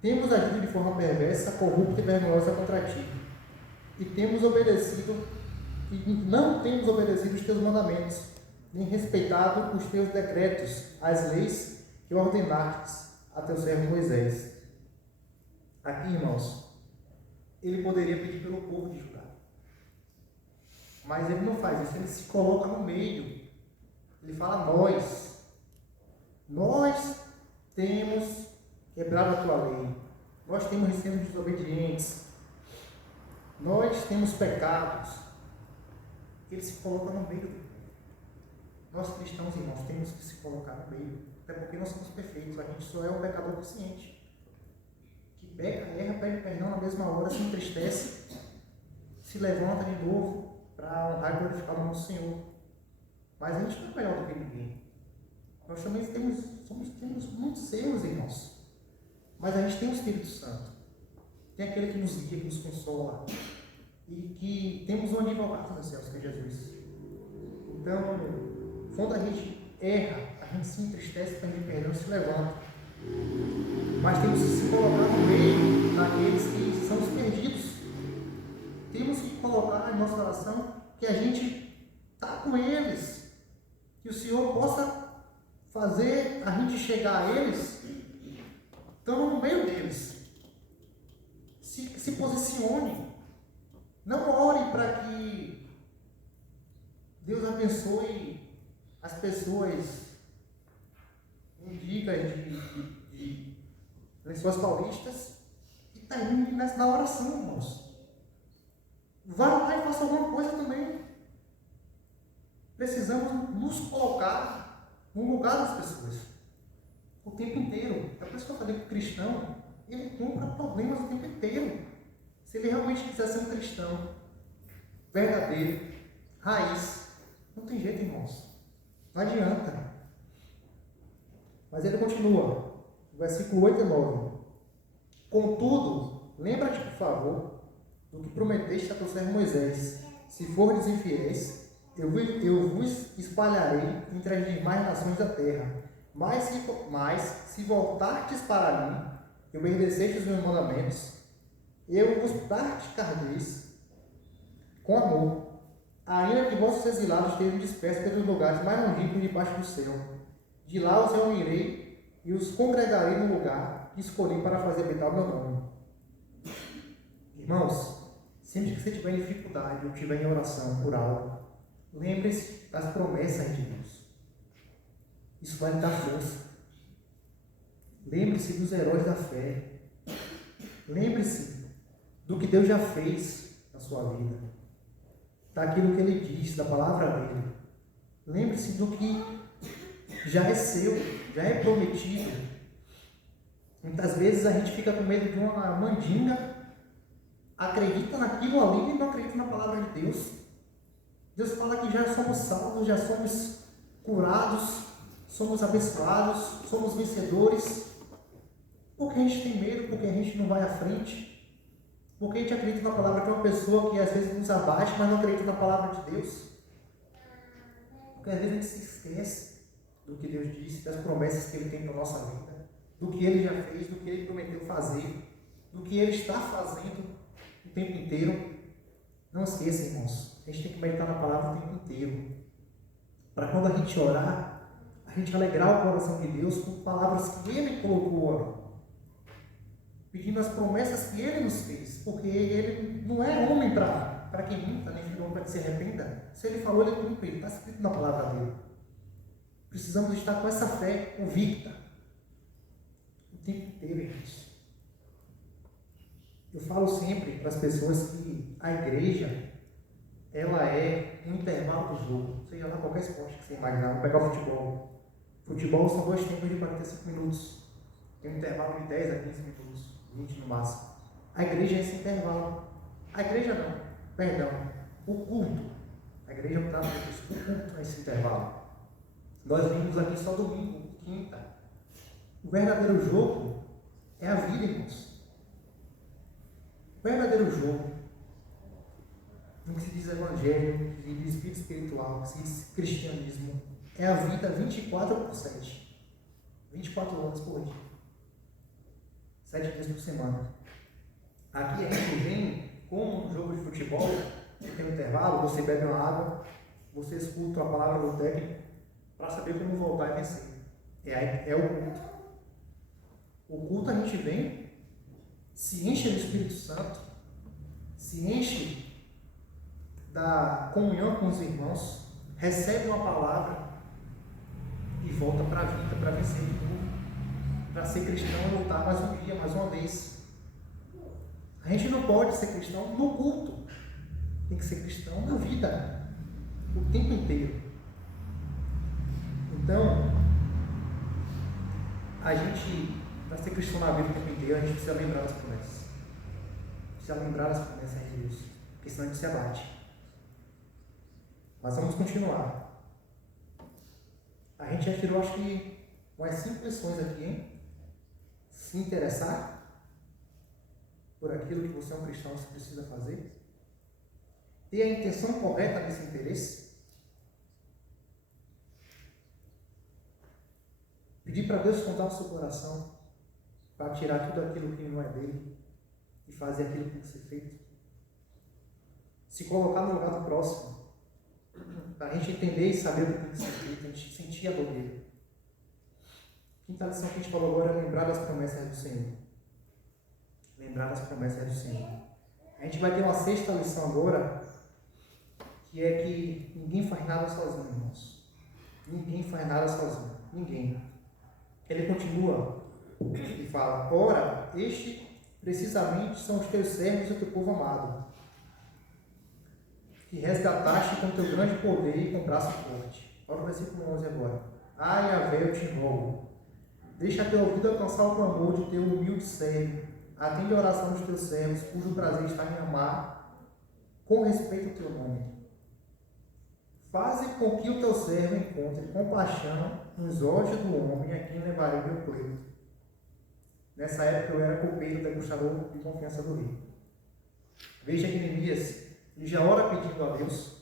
Temos agido de forma perversa, corrupta e vergonhosa contra ti. E não temos obedecido os teus mandamentos, nem respeitado os teus decretos, as leis que ordenaste a teu servo Moisés. Aqui, irmãos, ele poderia pedir pelo povo de Judá. Mas ele não faz isso, ele se coloca no meio. Ele fala: nós temos quebrado a tua lei, nós temos sido desobedientes, nós temos pecados. Ele se coloca no meio. Nós cristãos, irmãos, temos que se colocar no meio, até porque nós somos perfeitos, a gente só é um pecador consciente, que peca, erra, pede perdão na mesma hora, se entristece, se levanta de novo para honrar e glorificar o nosso Senhor. Mas a gente não é melhor do que ninguém. Nós também temos muitos erros, irmãos. Mas a gente tem o Espírito Santo. Tem aquele que nos guia, que nos consola. E que temos um advogado nos céus, que é Jesus. Então, quando a gente erra, a gente se entristece, pede perdão e se levanta. Mas temos que se colocar no meio daqueles que são os perdidos. Temos que colocar em nossa oração que a gente está com eles. Que o Senhor possa fazer a gente chegar a eles, estando no meio deles. Se posicione. Não ore para que Deus abençoe as pessoas indígenas de Lençóis Paulistas e termine na oração, irmãos. Vá lá e faça alguma coisa também. Precisamos nos colocar no lugar das pessoas o tempo inteiro. É por isso que eu falei que o cristão, ele encontra problemas o tempo inteiro. Se ele realmente quiser ser um cristão verdadeiro, raiz, não tem jeito, irmãos. Não adianta. Mas ele continua, versículo 8 e 9. Contudo, lembra-te, por favor, do que prometeste a teu servo Moisés. Se fordes infiéis, eu vos espalharei entre as demais nações da terra. Mas se voltardes para mim e obedecestes os meus mandamentos, eu vos praticareis com amor, ainda que vossos exilados estejam dispersos pelos lugares mais longínquos debaixo do céu. De lá os reunirei e os congregarei no lugar que escolhi para fazer habitar o meu nome. Irmãos, sempre que você tiver em dificuldade ou estiver em oração por algo, lembre-se das promessas de Deus. Isso vai lhe dar força. Lembre-se dos heróis da fé. Lembre-se do que Deus já fez na sua vida, daquilo que Ele diz, da palavra dEle. Lembre-se do que já é seu, já é prometido. Muitas vezes a gente fica com medo de uma mandinga, acredita naquilo ali e não acredita na palavra de Deus. Deus fala que já somos salvos, já somos curados, somos abençoados, somos vencedores. Por que a gente tem medo? Porque a gente não vai à frente? Porque a gente acredita na palavra de uma pessoa que às vezes nos abate, mas não acredita na palavra de Deus? Porque às vezes a gente se esquece do que Deus disse, das promessas que Ele tem para a nossa vida, do que Ele já fez, do que Ele prometeu fazer, do que Ele está fazendo o tempo inteiro. Não esqueça, irmãos, a gente tem que meditar na palavra o tempo inteiro, para quando a gente orar, a gente alegrar o coração de Deus com palavras que Ele colocou, pedindo as promessas que Ele nos fez, porque Ele não é homem para quem minta, nem filho para que se arrependa. Se Ele falou, Ele cumpre, está escrito na palavra dele. Precisamos estar com essa fé convicta o tempo inteiro, irmãos. Eu falo sempre para as pessoas que a igreja, ela é um intervalo do jogo, seja lá qualquer esporte que você imaginar. Vamos pegar o futebol. Futebol são 2 tempos de 45 minutos. Tem um intervalo de 10 a 15 minutos, 20 no máximo. A igreja é esse intervalo. A igreja não, perdão, o culto. A igreja não trata disso, o culto é esse intervalo. Nós vimos aqui só domingo, quinta. O verdadeiro jogo é a vida, irmãos. O verdadeiro jogo, no que se diz evangelho, no que se diz espírito espiritual, no que se diz cristianismo, é a vida 24/7. 24 horas por dia. 7 dias por semana. Aqui a gente vem, como um jogo de futebol, tem um intervalo, você bebe uma água, você escuta a palavra do técnico, para saber como voltar e vencer. É o culto. O culto a gente vem, se enche do Espírito Santo, se enche da comunhão com os irmãos, recebe uma palavra e volta para a vida, para vencer de novo, para ser cristão e voltar mais um dia, mais uma vez. A gente não pode ser cristão no culto, tem que ser cristão na vida, o tempo inteiro. Então, a gente, para ser cristão na vida o tempo inteiro, a gente precisa lembrar das promessas. Precisa lembrar das promessas de Deus, porque senão a gente se abate. Mas vamos continuar. A gente já tirou, acho que, umas 5 lições aqui, hein? Se interessar por aquilo que você é um cristão, você precisa fazer. Ter a intenção correta desse interesse. Pedir para Deus contar o seu coração, para tirar tudo aquilo que não é dele e fazer aquilo que tem que ser feito. Se colocar no lugar do próximo, para a gente entender e saber o que tem que ser feito, a gente sentir a dor dele. Quinta lição que a gente falou agora é lembrar das promessas do Senhor. Lembrar das promessas do Senhor. A gente vai ter uma 6ª lição agora, que é que ninguém faz nada sozinho, irmãos. Ninguém faz nada sozinho. Ninguém. Ele continua e fala: ora, este precisamente são os teus servos e o teu povo amado, que resgataste com teu grande poder e com braço forte. Olha o versículo 11 agora. Ai, Yahvé, eu te rogo, deixa teu ouvido alcançar o clamor de teu humilde servo, atende a oração dos teus servos, cujo prazer está em amar com respeito ao teu nome. Faze com que o teu servo encontre compaixão nos olhos do homem a quem levarei meu pleito. Nessa época eu era copeiro, degustador de confiança do rei. Veja que Neemias, ele já ora pedindo a Deus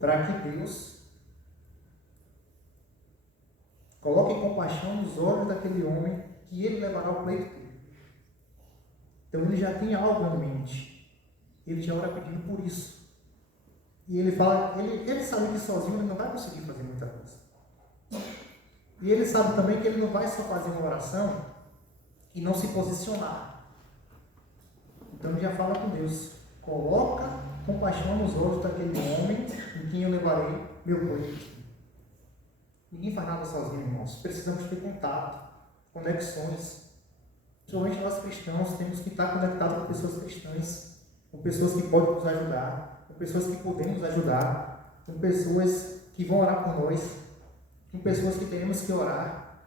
para que Deus coloque compaixão nos olhos daquele homem que ele levará o pleito dele. Então ele já tem algo em mente. Ele já ora pedindo por isso. E ele fala, ele sabe que sozinho ele não vai conseguir fazer muita coisa. E ele sabe também que ele não vai só fazer uma oração e não se posicionar. Então ele já fala com Deus: coloca compaixão nos olhos daquele homem em quem eu levarei meu pleito. Ninguém faz nada sozinho, irmãos. Precisamos ter contato, conexões. Principalmente nós cristãos temos que estar conectados com pessoas cristãs, com pessoas que podem nos ajudar, com pessoas que podemos ajudar, com pessoas que vão orar por nós, com pessoas que temos que orar.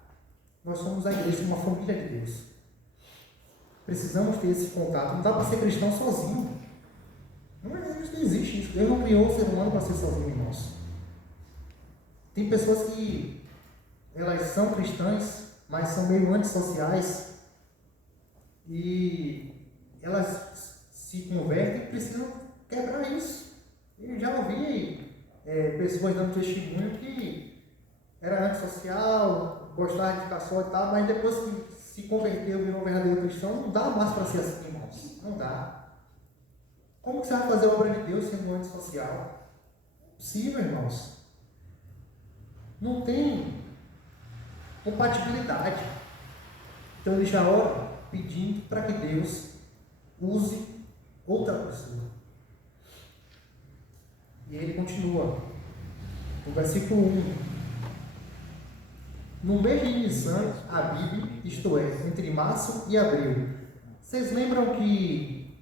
Nós somos a igreja, uma família de Deus. Precisamos ter esse contato. Não dá para ser cristão sozinho. Não existe isso. Deus não criou o ser humano para ser sozinho, irmãos. Tem pessoas que elas são cristãs, mas são meio antissociais e elas se convertem e precisam quebrar isso. Eu já ouvi pessoas dando testemunho que era antissocial, gostava de ficar só e tal, mas depois que se converteu, virou um verdadeiro cristão, não dá mais para ser assim, irmãos. Não dá. Como que você vai fazer a obra de Deus sendo antissocial? Não é possível, irmãos. Não tem compatibilidade. Então ele já ora pedindo para que Deus use outra pessoa. E ele continua, no versículo 1. No mês de Nisan, Abibe, isto é, entre março e abril. Vocês lembram que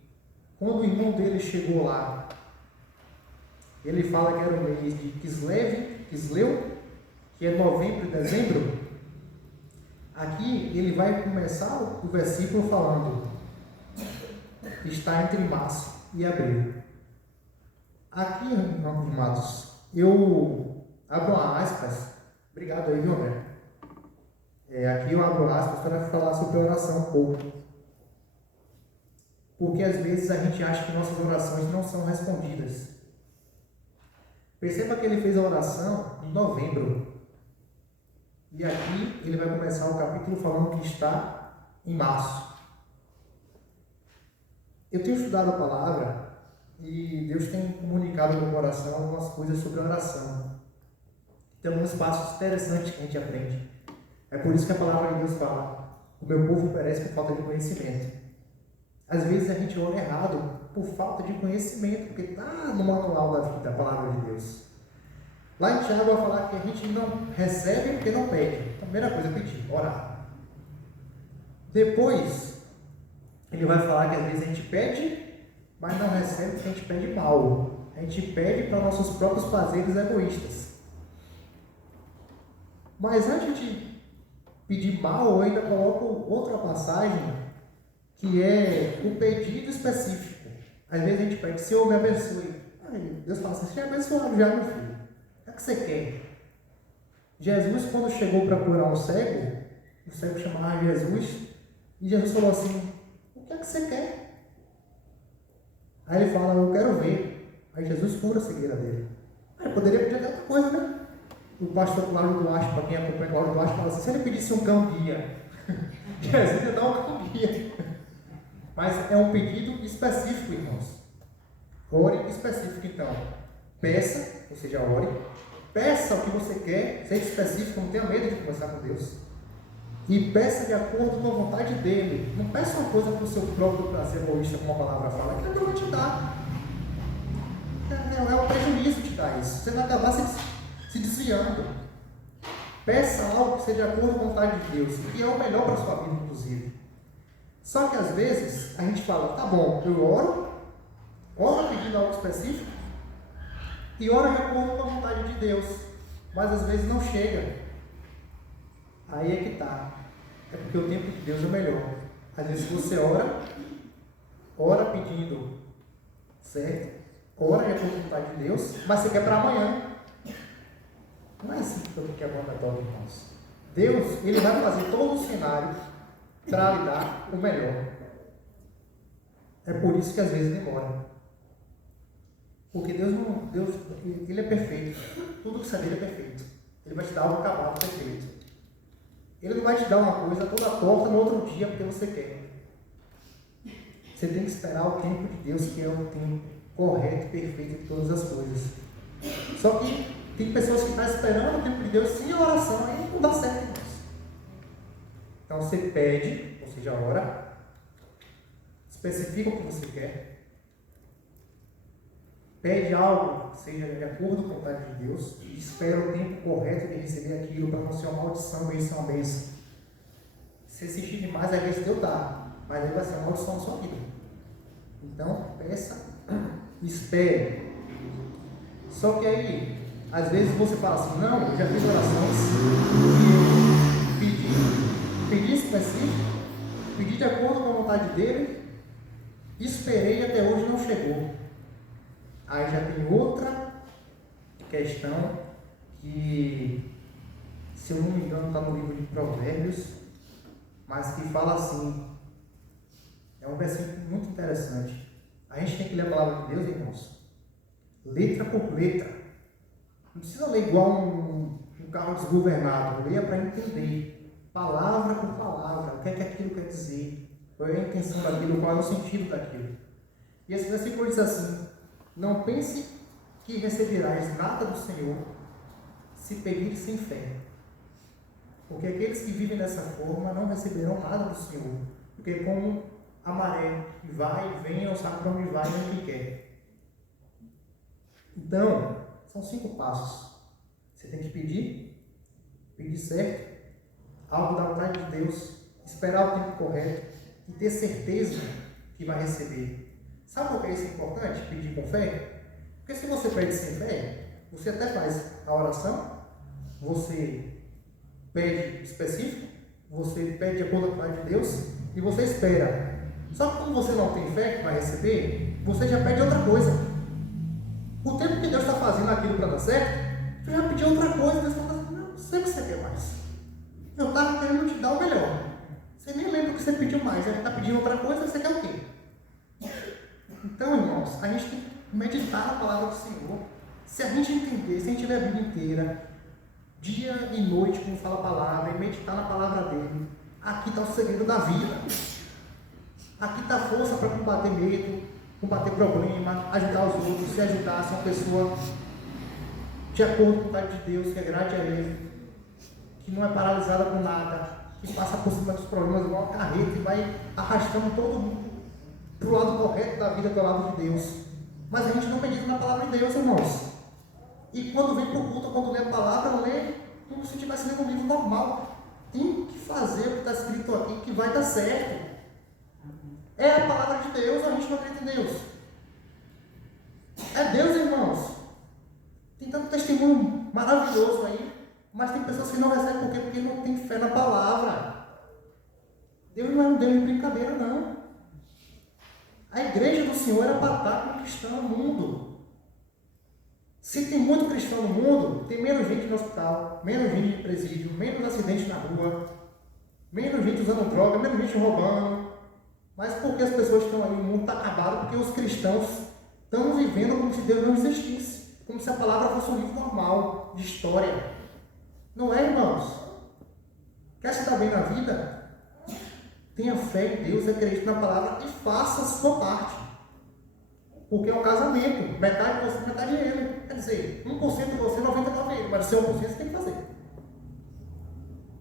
quando o irmão dele chegou lá, ele fala que era o mês de Quisleu, que é novembro e dezembro? Aqui ele vai começar o versículo falando, está entre março e abril. Aqui, amados, eu abro aspas, obrigado aí, viu, André? Aqui eu abro aspas para falar sobre oração um pouco. Porque às vezes a gente acha que nossas orações não são respondidas. Perceba que ele fez a oração em novembro. E aqui ele vai começar o capítulo falando que está em março. Eu tenho estudado a palavra e Deus tem comunicado no meu coração algumas coisas sobre a oração. Tem alguns passos interessantes que a gente aprende. É por isso que a palavra de Deus fala: o meu povo perece por falta de conhecimento. Às vezes a gente ora errado por falta de conhecimento, porque está no manual da palavra de Deus. Lá em Tiago vai falar que a gente não recebe porque não pede. A primeira coisa é pedir, orar. Depois, ele vai falar que às vezes a gente pede, mas não recebe porque a gente pede mal. A gente pede para nossos próprios prazeres egoístas. Mas antes de pedir mal, eu ainda coloco outra passagem, que é o pedido específico. Às vezes a gente pede: Senhor, me abençoe. Aí Deus fala assim: você já é abençoado já, meu filho. O que você quer? Jesus, quando chegou para curar um cego, o cego chamava Jesus, e Jesus falou assim: o que é que você quer? Aí ele fala: eu quero ver. Aí Jesus cura a cegueira dele. Aí poderia pedir outra coisa, né? O pastor Cláudio Duarte, para quem acompanha Cláudio Duarte, fala assim: se ele pedisse um cão guia, Jesus ia dar um cão guia. Mas é um pedido específico, irmãos. Ore específico, então. Peça, ou seja, ore. Peça o que você quer, seja específico, não tenha medo de conversar com Deus. E peça de acordo com a vontade dele. Não peça uma coisa para o seu próprio prazer egoísta, como a palavra fala, que ele vai te dar. É um prejuízo te dar isso. Você vai acabar se desviando. Peça algo que seja de acordo com a vontade de Deus, que é o melhor para a sua vida, inclusive. Só que às vezes a gente fala: tá bom, eu oro pedindo algo específico, e oro de acordo com a vontade de Deus, mas às vezes não chega. Aí é que está. É porque o tempo de Deus é melhor. Às vezes você ora pedindo, certo? Ora de acordo com a vontade de Deus, mas você quer para amanhã. Não é assim que a banda toca, irmãos. Deus, ele vai fazer todo o cenário para lhe dar o melhor. É por isso que às vezes demora. Porque Deus, ele é perfeito. Tudo que sai dele é perfeito. Ele vai te dar algo acabado, perfeito. Ele não vai te dar uma coisa toda torta no outro dia porque você quer. Você tem que esperar o tempo de Deus, que é o tempo correto e perfeito de todas as coisas. Só que tem pessoas que estão esperando o tempo de Deus sem oração, aí não dá certo, irmãos. Então você pede, ou seja, ora, especifica o que você quer, pede algo que seja de acordo com a vontade de Deus e espera o tempo correto de receber aquilo para não ser uma maldição, isso é uma bênção. Se exigir demais, às vezes Deus dá, mas aí vai ser uma maldição na sua vida. Então, peça, espere. Só que aí, Às vezes você fala assim, não, eu já fiz orações e pedi específico, pedi de acordo com a vontade dele, esperei e até hoje não chegou. Aí já tem outra questão que, se eu não me engano, está no livro de Provérbios, mas que fala assim, é um versículo muito interessante. A gente tem que ler a palavra de Deus, irmãos, letra por letra. Não precisa ler igual um carro desgovernado, leia para entender, palavra por palavra, o que é que aquilo quer dizer, qual é a intenção daquilo, qual é o sentido daquilo. E esse versículo diz assim, não pense que receberás nada do Senhor se pedir sem fé. Porque aqueles que vivem dessa forma não receberão nada do Senhor. Porque como a maré que vai e vem, não sabe para onde vai nem o que quer. Então, são 5 passos. Você tem que pedir certo, algo da vontade de Deus, esperar o tempo correto e ter certeza que vai receber. Sabe por que isso é importante? Pedir com fé? Porque se você pede sem fé, você até faz a oração, você pede específico, você pede de acordo com a vontade de Deus e você espera. Só que quando você não tem fé que vai receber, você já pede outra coisa. O tempo que Deus está fazendo aquilo para dar certo, você já pediu outra coisa, Deus está fazendo, não sei o que você quer mais. Eu estava querendo te dar o melhor. Você nem lembra o que você pediu mais, já está pedindo outra coisa, você quer o quê? Então, irmãos, a gente tem que meditar na palavra do Senhor. Se a gente entender, se a gente ler a Bíblia inteira, dia e noite, como fala a palavra, e meditar na palavra dele, aqui está o segredo da vida. Aqui está a força para combater medo, combater problema, ajudar os outros, se ajudar, ser uma pessoa de acordo com a vontade de Deus, que agrade a Ele, que não é paralisada por nada, que passa por cima dos problemas igual uma carreta e vai arrastando todo mundo para o lado correto da vida, que é o lado de Deus. Mas a gente não medita na palavra de Deus, irmãos. E quando vem para o culto, quando lê a palavra, lê como se estivesse lendo um livro normal. Tem que fazer o que está escrito aqui, que vai dar certo. É a palavra de Deus, a gente não acredita em Deus. É Deus, irmãos. Tem tanto testemunho maravilhoso aí, mas tem pessoas que não recebem por quê? Porque não tem fé na palavra. Deus não é um Deus de brincadeira, não. A igreja do Senhor era para estar conquistando o mundo. Se tem muito cristão no mundo, tem menos gente no hospital, menos gente em presídio, menos acidentes na rua, menos gente usando droga, menos gente roubando. Mas porque as pessoas estão aí, o mundo está acabado, porque os cristãos estão vivendo como se Deus não existisse, como se a palavra fosse um livro normal, de história. Não é, irmãos? Quer se dar bem na vida? Tenha fé em Deus, acredite na palavra e faça a sua parte. Porque é um casamento, metade você, metade ele. Quer dizer, 1% você, 99% ele, mas o seu 1% você tem que fazer.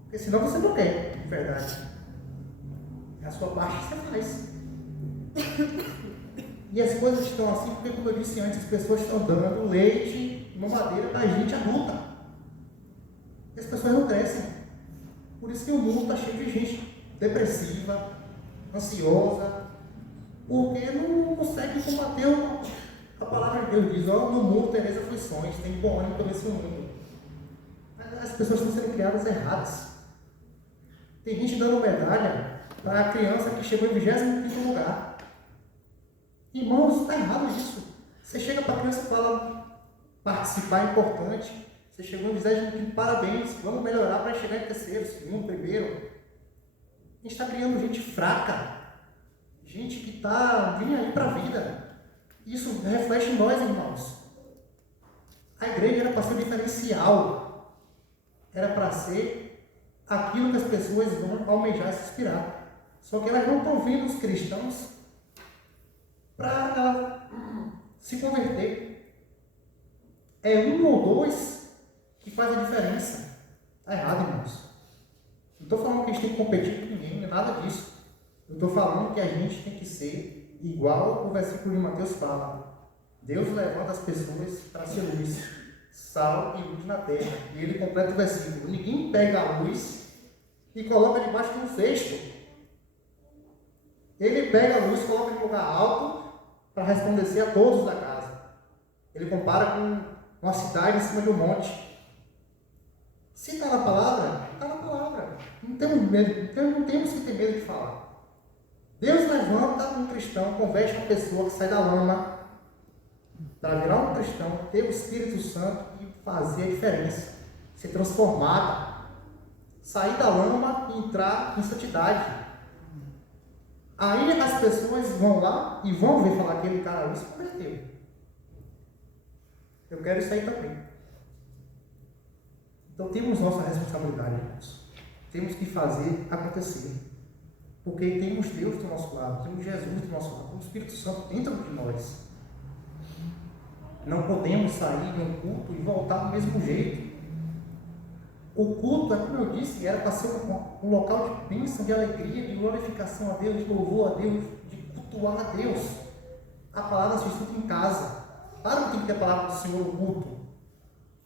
Porque senão você não quer, de verdade. A sua parte você faz. E as coisas estão assim porque, como eu disse antes, as pessoas estão dando leite e mamadeira para a gente adulta. E as pessoas não crescem. Por isso que o mundo está cheio de gente depressiva, ansiosa, porque não consegue combater a palavra de Deus. Diz, ó, no mundo tereis aflições, tem bom ânimo pelo esse mundo. Mas as pessoas estão sendo criadas erradas. Tem gente dando medalha para a criança que chegou em 25º lugar. Irmãos, está errado isso. Você chega para a criança e fala, participar é importante. Você chegou em 25º, parabéns, vamos melhorar para chegar em 3º, 2º, 1º. A gente está criando gente fraca, gente que está vindo aí para a vida. Isso reflete em nós, irmãos. A igreja era para ser diferencial, era para ser aquilo que as pessoas vão almejar e se inspirar. Só que elas não estão vendo os cristãos para se converter. É 1 ou 2 que faz a diferença. Está errado, irmãos. Não estou falando que a gente tem que competir com ninguém, não é nada disso. Eu estou falando que a gente tem que ser igual o versículo de Mateus fala. Deus levanta as pessoas para ser luz, sal e luz na terra. E ele completa o versículo. Ninguém pega a luz e coloca debaixo de um cesto. Ele pega a luz e coloca em um lugar alto para resplandecer a todos da casa. Ele compara com uma cidade em cima de um monte. Se está na palavra, está na palavra. Não temos medo, então não temos que ter medo de falar. Deus levanta um cristão, converte uma pessoa que sai da lama para virar um cristão, ter o Espírito Santo e fazer a diferença, ser transformado, sair da lama e entrar em santidade. Aí as pessoas vão lá e vão ver falar que aquele cara ali se converteu. Eu quero isso aí também. Então temos nossa responsabilidade, irmãos. Temos que fazer acontecer. Porque temos Deus do nosso lado, temos Jesus do nosso lado, temos o Espírito Santo dentro de nós. Não podemos sair de um culto e voltar do mesmo jeito. O culto, como eu disse, era para ser um local de bênção, de alegria, de glorificação a Deus, de louvor a Deus, de cultuar a Deus. A palavra se estuda em casa. Claro que tem que ter a palavra do Senhor no culto.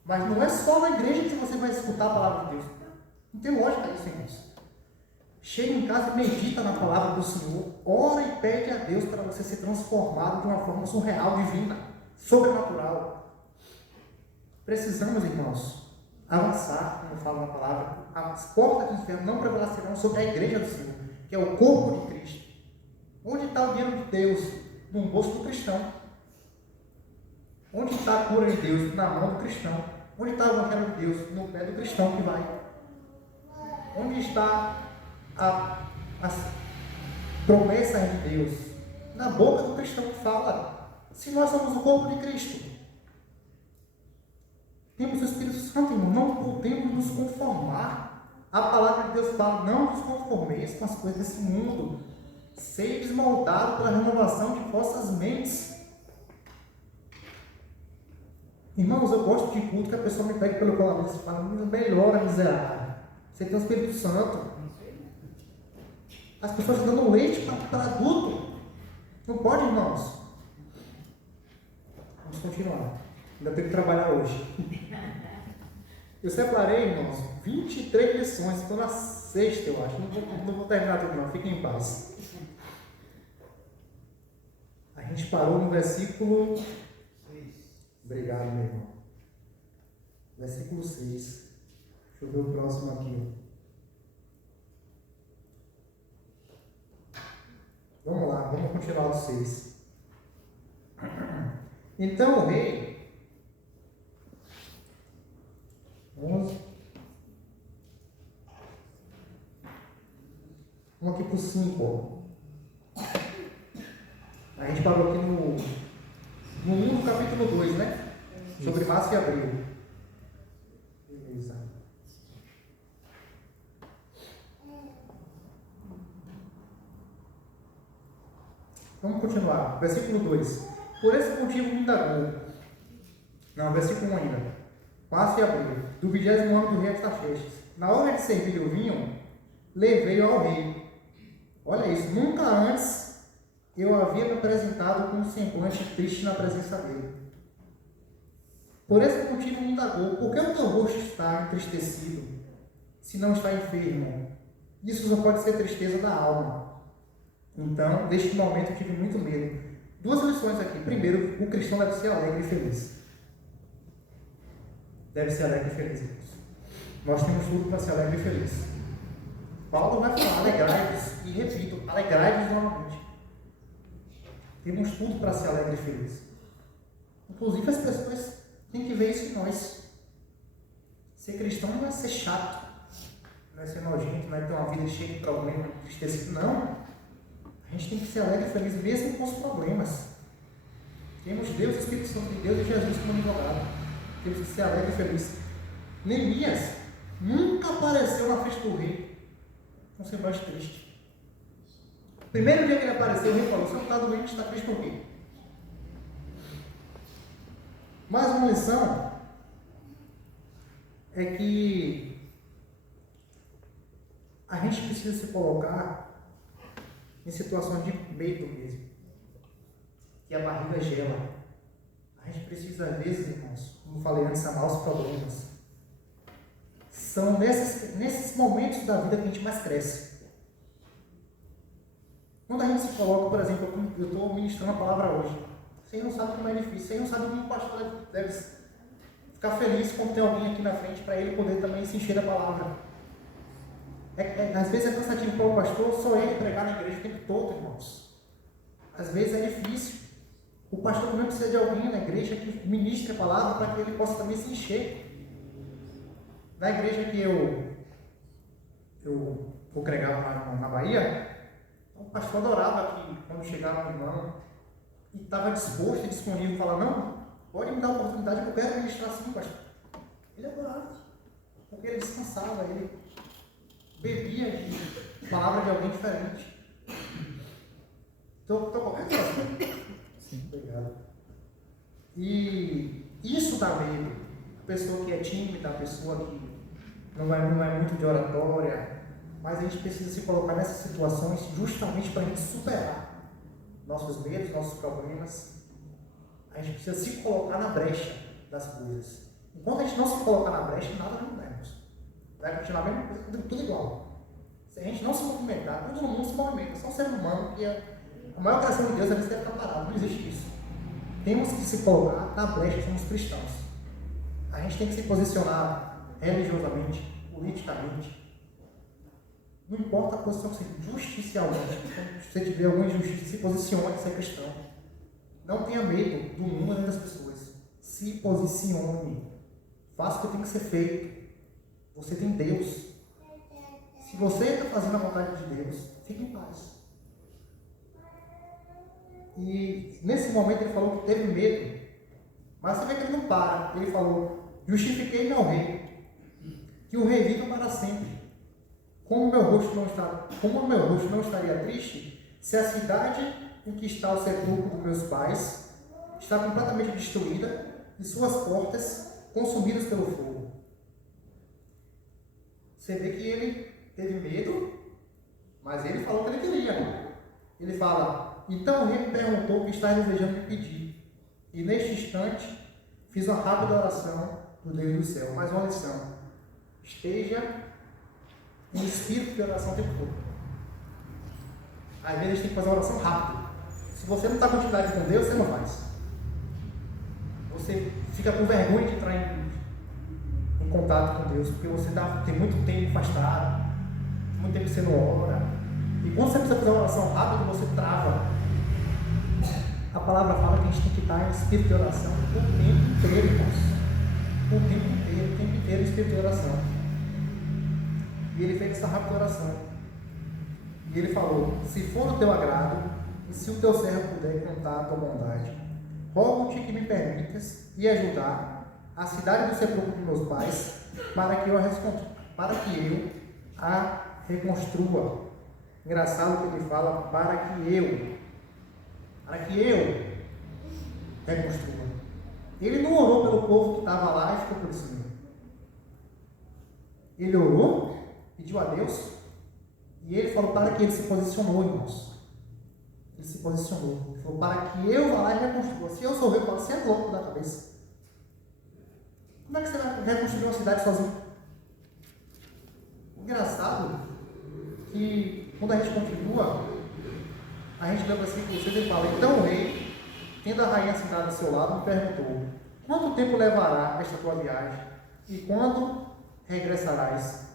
Mas não é só na igreja que você vai escutar a palavra de Deus. Não tem lógica isso, irmãos. Chega em casa e medita na palavra do Senhor, ora e pede a Deus para você ser transformado de uma forma surreal, divina, sobrenatural. Precisamos, irmãos, avançar, como fala na palavra. As portas do inferno não prevalecerão sobre a igreja do Senhor, que é o corpo de Cristo. Onde está o dinheiro de Deus? No bolso do cristão. Onde está a cura de Deus? Na mão do cristão. Onde está o evangelho de Deus? No pé do cristão que vai. Onde está as promessas de Deus? Na boca do cristão que fala. Se nós somos o corpo de Cristo, temos o Espírito Santo, irmão, não podemos nos conformar. A palavra de Deus fala, não nos conformeis com as coisas desse mundo, seis moldados pela renovação de vossas mentes. Irmãos, eu gosto de culto que a pessoa me pega pelo colar e fala, melhora, miserável. Você tem o Espírito Santo. As pessoas estão dando leite para adulto. Não pode, irmãos. Vamos continuar. Ainda tenho que trabalhar hoje. Eu separei, irmãos, 23 lições. Estou na sexta, eu acho. Não vou terminar tudo, não. Fiquem em paz. A gente parou no versículo 6. Obrigado, meu irmão. Versículo 6. Deixa eu ver o próximo aqui. Vamos lá, vamos continuar o 6. Então o rei, 11, vamos aqui para o 5. A gente parou aqui no 1 do capítulo 2, né? Sobre março e abril. Beleza. Vamos continuar. Versículo 2. Por esse motivo me indagou. Não, versículo 1 ainda. Março e abril, do 20º ano do rei Artaxerxes. Na hora de servir o vinho, levei-o ao rei. Olha isso, nunca antes eu havia me apresentado com um semblante triste na presença dele. Por esse motivo me indagou, por que o teu rosto está entristecido, se não está enfermo? Isso só pode ser tristeza da alma. Então, neste momento eu tive muito medo. Duas lições aqui. Primeiro, o cristão deve ser alegre e feliz. Deve ser alegre e feliz, irmãos. Nós temos tudo para ser alegre e feliz. Paulo vai falar, alegrai-vos, e repito, alegrai-vos novamente. Temos tudo para ser alegre e feliz. Inclusive as pessoas têm que ver isso em nós. Ser cristão não é ser chato, não é ser nojento, não é ter uma vida cheia de problemas, tristeza. Não. A gente tem que ser alegre e feliz mesmo com os problemas. Temos Deus, o Espírito Santo de Deus e Jesus como advogado. Temos que ser alegre e feliz. Neemias nunca apareceu na frente do rei com semblante triste. Primeiro dia que ele apareceu, o rei falou: você não está doente, está triste por quê? Mais uma lição é que a gente precisa se colocar em situações de medo mesmo, que a barriga gela. A gente precisa, às vezes, irmãos, como falei antes, amar os problemas. São nesses momentos da vida que a gente mais cresce. Quando a gente se coloca, por exemplo, eu estou ministrando a palavra hoje, vocês não sabem como é difícil, vocês não sabem como o pastor deve ficar feliz quando tem alguém aqui na frente para ele poder também se encher da palavra. Às vezes é cansativo para o pastor só ele pregar na igreja o tempo todo, irmãos. Às vezes é difícil. O pastor também precisa de alguém na igreja que ministre a palavra para que ele possa também se encher. Na igreja que eu congregava na Bahia, o pastor adorava que quando chegava um irmão e estava disposto e disponível, falar, não, pode me dar a oportunidade que eu quero ministrar assim, pastor. Ele adorava, porque ele descansava, ele bebia de palavra de alguém diferente. Estou correto? Sim. Obrigado. E isso dá medo. A pessoa que é tímida, a pessoa que não é muito de oratória, mas a gente precisa se colocar nessas situações justamente para a gente superar nossos medos, nossos problemas. A gente precisa se colocar na brecha das coisas. Enquanto a gente não se colocar na brecha, nada vai mudar. Vai continuar a mesma coisa, tudo igual. Se a gente não se movimentar, todo mundo se movimenta. Só um ser humano que a maior criação de Deus às vezes deve estar parado. Não existe isso. Temos que se colocar na brecha, somos cristãos. A gente tem que se posicionar religiosamente, politicamente. Não importa a posição que você tem, justicialmente. Se você tiver alguma injustiça, se posicione, você é cristão. Não tenha medo do mundo nem das pessoas. Se posicione. Faça o que tem que ser feito. Você tem Deus. Se você está fazendo a vontade de Deus, fique em paz. E nesse momento ele falou que teve medo. Mas você vê que ele não para. Ele falou, justifiquei meu rei, que o rei viva para sempre. Como o meu rosto não estaria triste, se a cidade em que está o sepulcro dos meus pais está completamente destruída e suas portas consumidas pelo fogo. Você vê que ele teve medo, mas ele falou o que ele queria. Ele fala, então o rei me perguntou o que está desejando me pedir. E neste instante, fiz uma rápida oração do Deus do céu. Mais uma lição. Esteja em espírito de oração o tempo todo. Às vezes a gente tem que fazer uma oração rápida. Se você não está com intimidade com Deus, você não faz. Você fica com vergonha de entrar em contato com Deus, porque você tem muito tempo afastado, muito tempo que você não ora. E quando você precisa fazer uma oração rápida, você trava. A palavra fala que a gente tem que estar em espírito de oração o tempo inteiro, irmãos. O tempo inteiro em espírito de oração. E ele fez essa rápida oração. E ele falou, se for o teu agrado, e se o teu servo puder contar a tua bondade, rogo-te que me permitas e ajudar a cidade do sepulcro dos meus pais, para que eu a reconstrua. Engraçado que ele fala, para que eu reconstrua. Ele não orou pelo povo que estava lá e ficou por cima. Ele orou, pediu a Deus, e ele falou para que ele se posicionou, irmãos. Ele se posicionou. Ele falou para que eu vá lá e reconstrua. Se eu sou eu, você é louco da cabeça. Como é que você vai reconstruir uma cidade sozinho? Engraçado que quando a gente continua, a gente lembra assim que ele fala, então o rei, tendo a rainha sentada do seu lado, me perguntou, quanto tempo levará esta tua viagem? E quando regressarás?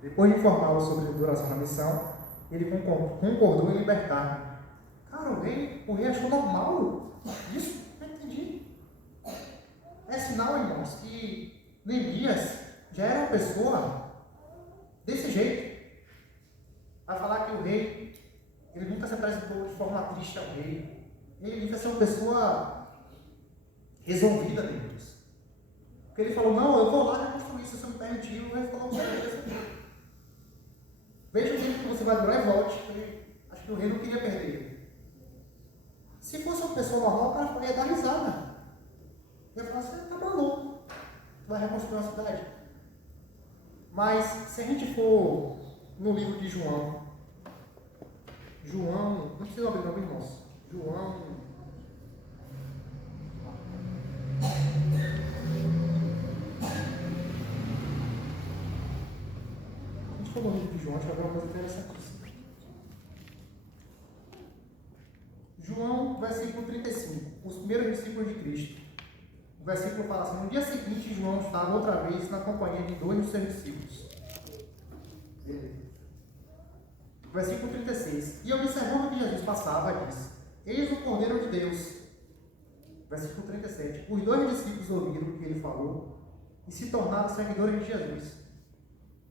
Depois de informá-lo sobre a duração da missão, ele concordou em libertar. Cara, o rei achou normal isso? Não entendi. É sinal, irmãos, que Neemias já era uma pessoa desse jeito. Vai falar que o rei, ele nunca se apresentou de forma triste ao rei. Ele nunca ser uma pessoa resolvida, Deus. Porque ele falou, não, eu vou lá reconstruir, se você me permitir, o rei falou, veja o tempo que você vai durar e volte. Acho que o rei não queria perder. Se fosse uma pessoa normal, o cara ia dar risada. Ele ia falar, você tá maluco, vai reconstruir uma cidade. Mas se a gente for no livro de João, não precisa abrir não, irmãos. João. A gente for no livro de João, a gente vai ver uma coisa interessantíssima. João, versículo 35, os primeiros discípulos de Cristo. versículo fala assim: no dia seguinte, João estava outra vez na companhia de 2 dos seus discípulos. Versículo 36. E observando que Jesus passava, disse: eis o Cordeiro de Deus. Versículo 37. Os 2 discípulos ouviram o que ele falou e se tornaram seguidores de Jesus.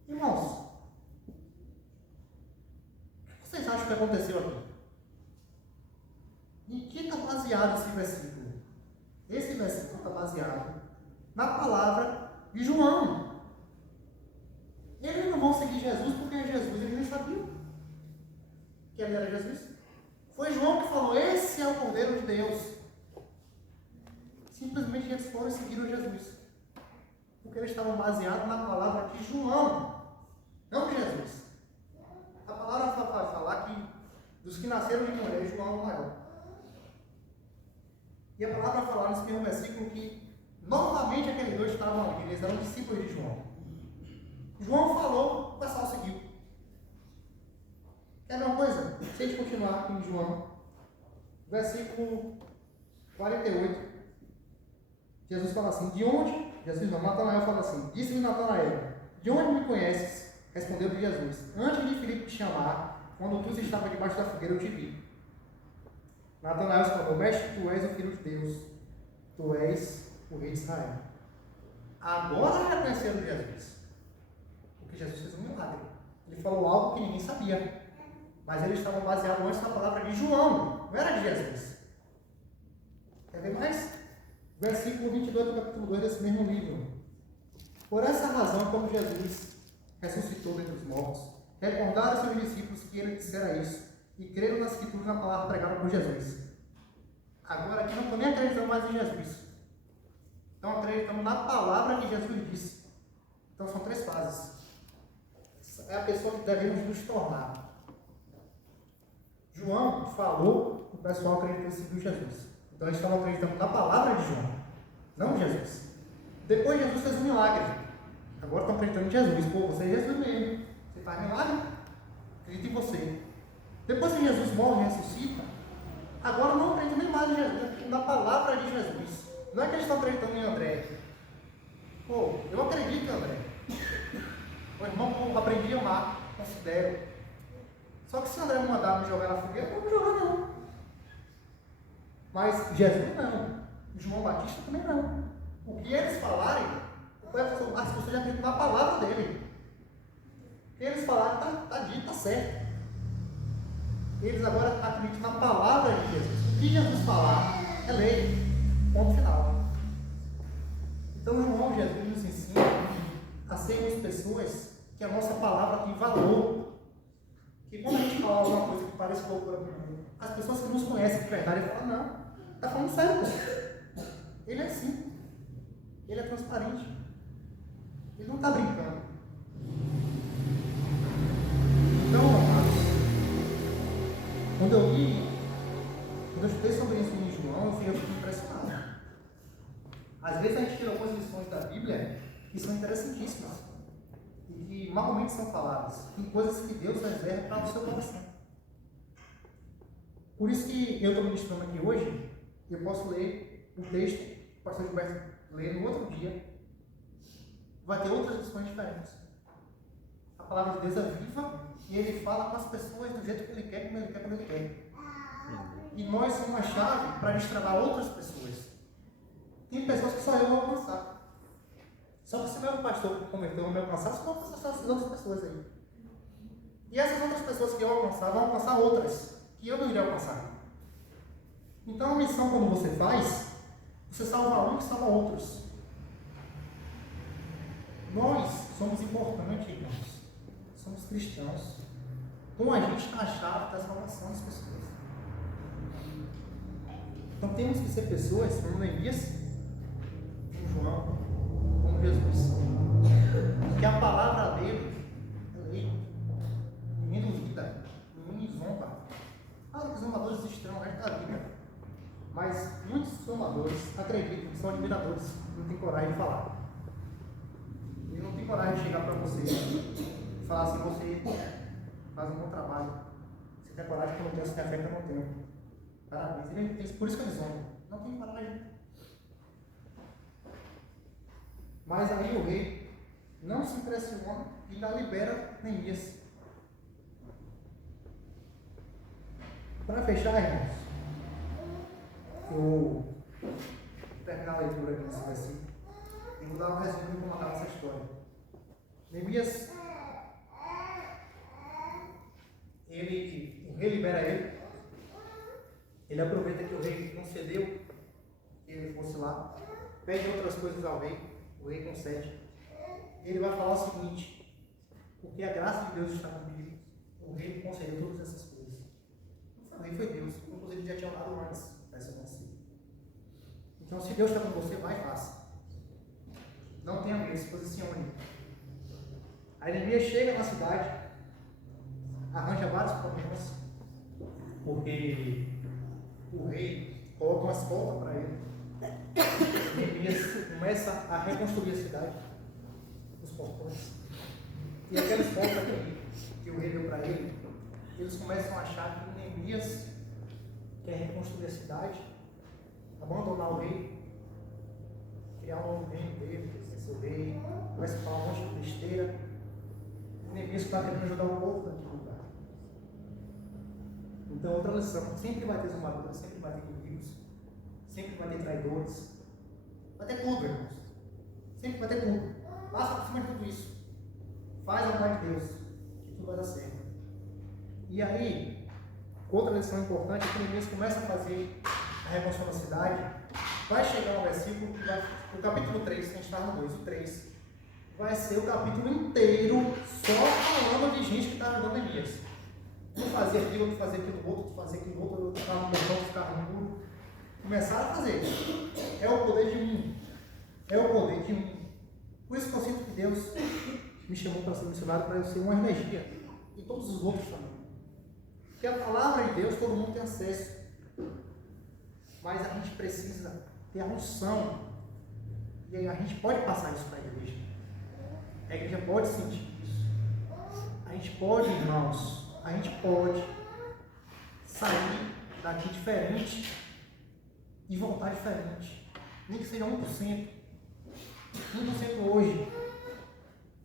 Irmãos, o que vocês acham que aconteceu aqui? Em que está baseado esse versículo? Esse versículo está baseado na palavra de João. Eles não vão seguir Jesus porque é Jesus, eles nem sabiam que ele era Jesus. Foi João que falou: esse é o Cordeiro de Deus. Simplesmente eles foram e seguiram Jesus, porque eles estavam baseados na palavra de João, não de Jesus. A palavra vai falar que dos que nasceram de mulher, João é o maior. E a palavra vai falar nesse mesmo versículo que novamente aqueles 2 estavam ali, eles eram discípulos de João. João falou, o pessoal seguiu. Quer ver uma coisa? Se a gente continuar aqui em João, versículo 48. Jesus fala assim: de onde? Jesus não, Natanael fala assim: disse-lhe Natanael: de onde me conheces? Respondeu-lhe Jesus: antes de Filipe te chamar, quando tu estava debaixo da figueira, eu te vi. Natanael exclamou: mestre, tu és o Filho de Deus, tu és o Rei de Israel. Agora reconheceram Jesus, porque Jesus fez um milagre. Ele falou algo que ninguém sabia, mas eles estavam baseados antes na palavra de João, não era de Jesus. Quer ver mais? Versículo 22 do capítulo 2 desse mesmo livro. Por essa razão, como Jesus ressuscitou dentre os mortos, recordaram seus discípulos que ele dissera isso e creram nas escrituras na palavra pregada por Jesus. Agora aqui não estão nem acreditando mais em Jesus, estão acreditando na palavra que Jesus disse. Então são 3 fases. É a pessoa que devemos nos tornar. João falou, o pessoal acreditou em Jesus. Então eles estavam acreditando na palavra de João, não em Jesus. Depois Jesus fez um milagre. Agora estão acreditando em Jesus. Pô, você é Jesus mesmo. Você faz milagre? Acredita em você. Depois que Jesus morre e ressuscita, agora não acreditam nem mais em Jesus, acreditam na palavra de Jesus. Não é que eles estão acreditando em André. Pô, eu acredito em André. O irmão que eu aprendi a amar, considero. Só que se André me mandar me jogar na fogueira, eu não vou jogar não. Mas Jesus não. João Batista também não. O que eles falarem, as pessoas já acreditam na palavra dele. O que eles falarem está dito, está certo. Eles agora acreditam na palavra de Jesus. O que Jesus falar é lei. Ponto final. Então, João Jesus nos ensina a sermos pessoas que a nossa palavra tem valor. Que quando a gente fala alguma coisa que parece loucura para mim, as pessoas que nos conhecem de verdade falam: não, está falando sério, pô. Ele é assim. Ele é transparente. Ele não está brincando. Então, amados, quando eu estudei sobre isso em João, eu fiquei impressionado. Às vezes a gente tira algumas lições da Bíblia que são interessantíssimas e que malmente são faladas. Tem coisas que Deus reserva para o seu coração. Por isso que eu estou ministrando aqui hoje, eu posso ler o texto que o pastor Gilberto lê no outro dia. Vai ter outras lições diferentes. A palavra de Deus é viva e ele fala com as pessoas do jeito que ele quer, como ele quer, quando ele quer. E nós somos uma chave para destravar outras pessoas. Tem pessoas que só eu vou alcançar. Só que se o meu pastor que converteu não me alcançar, só vou alcançar essas outras pessoas aí. E essas outras pessoas que eu alcançar vão alcançar outras que eu não iria alcançar. Então a missão, quando você faz, você salva um e salva outros. Nós somos importantes, irmãos. Somos cristãos. Com a gente está a chave da salvação das pessoas. Então temos que ser pessoas como Neemias, como João, como Jesus. Que a palavra dele é lei. Ninguém duvida, ninguém zomba. Claro que os zombadores existirão no resto da vida. Mas muitos zombadores acreditam que são admiradores, não têm coragem de falar. Ele não tem coragem de chegar para você e falar assim: você faz um bom trabalho. Você tem coragem que eu não tenho, você tem a fé que eu não tenho. Parabéns. Por isso que eles zombam. Não tem coragem. Mas aí o rei não se impressiona e ainda libera Neemias. Para fechar, irmãos, eu vou terminar a leitura aqui nesse versículo e vou dar um resumo de como acaba essa história. Neemias, o rei libera ele. Ele aproveita que o rei concedeu que ele fosse lá, pede outras coisas ao rei, o rei concede. Ele vai falar o seguinte: porque a graça de Deus está comigo, o rei concedeu todas essas coisas. Não foi o rei, foi Deus. Inclusive já tinha orado antes para isso acontecer. Então, se Deus está com você, vai e faça. Não tenha medo, se posicione. A Neemias chega na cidade, arranja vários problemas, porque o rei coloca uma escolta para ele. Neemias começa a reconstruir a cidade, os portões. E aquela escolta que o rei deu para ele, eles começam a achar que Neemias quer reconstruir a cidade, abandonar o rei, criar um novo reino dele, quer ser o rei, começa a falar um monte de besteira. Neemias está querendo ajudar o povo naquele lugar. Então, outra lição: sempre vai ter zombadores, sempre vai ter inimigos, sempre vai ter traidores, vai ter tudo, irmãos. Sempre vai ter tudo. Passa por cima de tudo isso. Faz a vontade de Deus, que tudo vai dar certo. E aí, outra lição importante é que Neemias começa a fazer a reconstrução da cidade. Vai chegar um versículo, o capítulo 3, que a gente está no 2, o 3, vai ser o capítulo inteiro só falando de gente que está ajudando Neemias. Um fazia aquilo, outro fazia aquilo, outro fazia aquilo, outro ficava no portão, ficava no muro. Começaram a fazer. É o poder de um. É o poder de um. Por isso que eu sinto que Deus me chamou para ser missionário, para eu ser uma energia. E todos os outros também. Porque a palavra de Deus todo mundo tem acesso. Mas a gente precisa ter a unção. E aí a gente pode passar isso para a igreja. A igreja pode sentir isso. A gente pode, irmãos, a gente pode sair daqui diferente e voltar diferente. Nem que seja 1%. 1% hoje.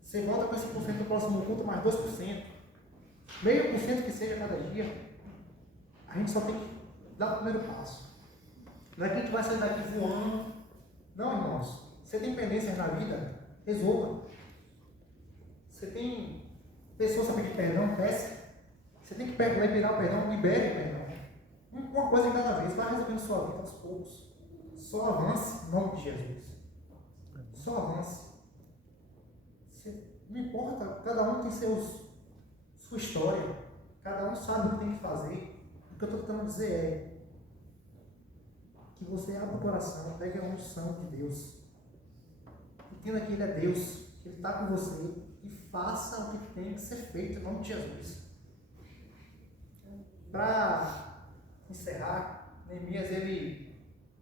Você volta com esse por cento no próximo culto, mais 2%. Meio por cento que seja cada dia. A gente só tem que dar o primeiro passo. Não é que a gente vai sair daqui voando. Não, irmãos. Você tem pendências na vida? Resolva. Você tem pessoas a pedir perdão? Peça. Você tem que liberar o perdão? Libere o perdão. Uma coisa em cada vez. Vai resolvendo sua vida aos poucos. Só avance em nome de Jesus. Só avance. Não importa, cada um tem sua história. Cada um sabe o que tem que fazer. O que eu estou tentando dizer é que você abra o coração, pegue a unção de Deus. Entenda que Ele é Deus, que Ele está com você e faça o que tem que ser feito em nome de Jesus. Para encerrar, Neemias ele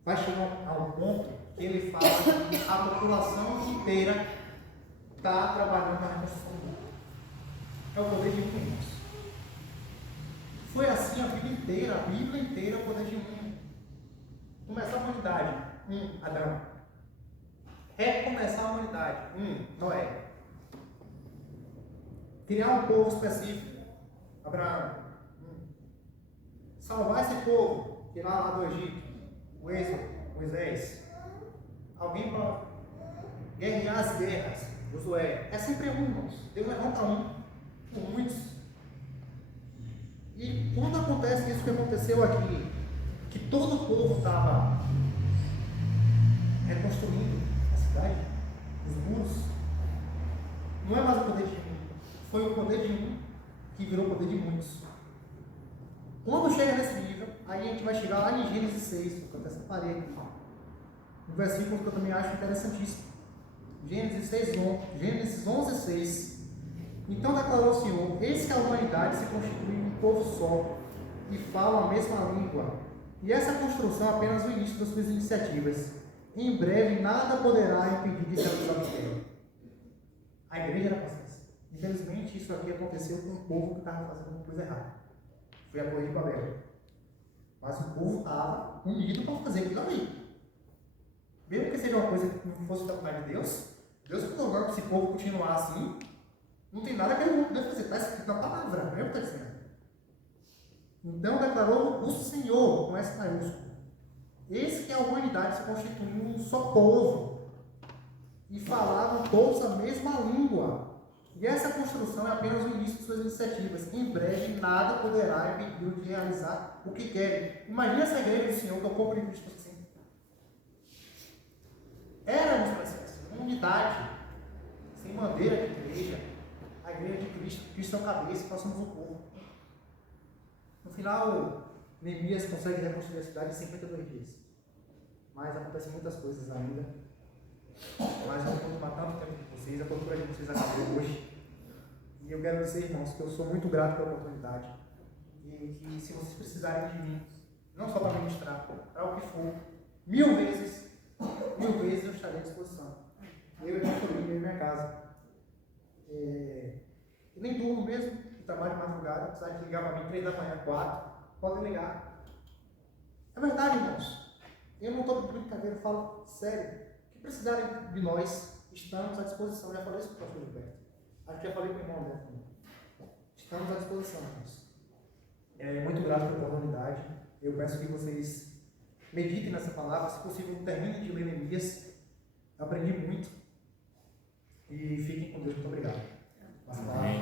vai chegar a um ponto que ele fala que a população inteira está trabalhando na reconstrução. É o poder de um. Foi assim a vida inteira, a Bíblia inteira é o poder de um. Começar a humanidade, Adão. Recomeçar a humanidade, Noé. Criar um povo específico, Abraão. Salvar esse povo, tirar lá do Egito, o Êxodo, Moisés. Alguém para guerrear as guerras, Josué. É sempre um, irmãos. Deus levanta um, por muitos. E quando acontece isso que aconteceu aqui, que todo o povo estava reconstruindo a cidade, os muros, não é mais o poder de um, foi o poder de um que virou o poder de muitos. Quando chega nesse nível, aí a gente vai chegar lá em Gênesis 6, vou até separei aqui, um versículo que eu também acho interessantíssimo. Gênesis 11, 6. Então declarou o Senhor: eis que a humanidade se constitui um povo só, e fala a mesma língua. E essa construção é apenas o início das suas iniciativas. Em breve nada poderá impedir de se realizar o que a igreja era paciência. Infelizmente, isso aqui aconteceu com um povo que estava fazendo uma coisa errada. Foi a Torre de Babel. Mas o povo estava unido para fazer aquilo ali. Mesmo que seja uma coisa que não fosse da vontade de Deus, Deus colocou que esse povo continuar assim, não tem nada que ele não poder fazer, está escrito na palavra, não é o que está dizendo. Então declarou o Senhor, com S maiúsculo. Esse que é a humanidade se constituindo um só povo, e falavam todos a mesma língua. E essa construção é apenas o início de suas iniciativas. Em breve, nada poderá impedi-lo de realizar o que querem. Imagina essa igreja do Senhor, que é o corpo de Cristo assim. Éramos para ser assim, uma unidade, sem bandeira de igreja, a igreja de Cristo, Cristo é o cabeça, nós somos o povo. No final, Neemias consegue reconstruir a cidade em 52 dias. Mas acontecem muitas coisas ainda. Mas eu não vou tomar tanto tempo de vocês, a procura de vocês acabou hoje. E eu quero dizer, irmãos, que eu sou muito grato pela oportunidade. E que se vocês precisarem de mim, não só para ministrar, para o que for, 1000 vezes eu estarei à disposição. Eu e a minha família, eu e minha casa. E nem turno mesmo, que trabalho de madrugada, precisar de ligar para mim 3 da manhã, 4, podem ligar. É verdade, irmãos. Eu não estou de brincadeira, eu falo sério. O que precisarem de nós, estamos à disposição. Já falei isso para o pastor Gilberto. Acho que já falei com o irmão Neto também. Estamos à disposição, irmãos. Muito grato pela oportunidade. Eu peço que vocês meditem nessa palavra. Se possível, terminem de ler Neemias. Eu aprendi muito. E fiquem com Deus. Muito obrigado. Amém.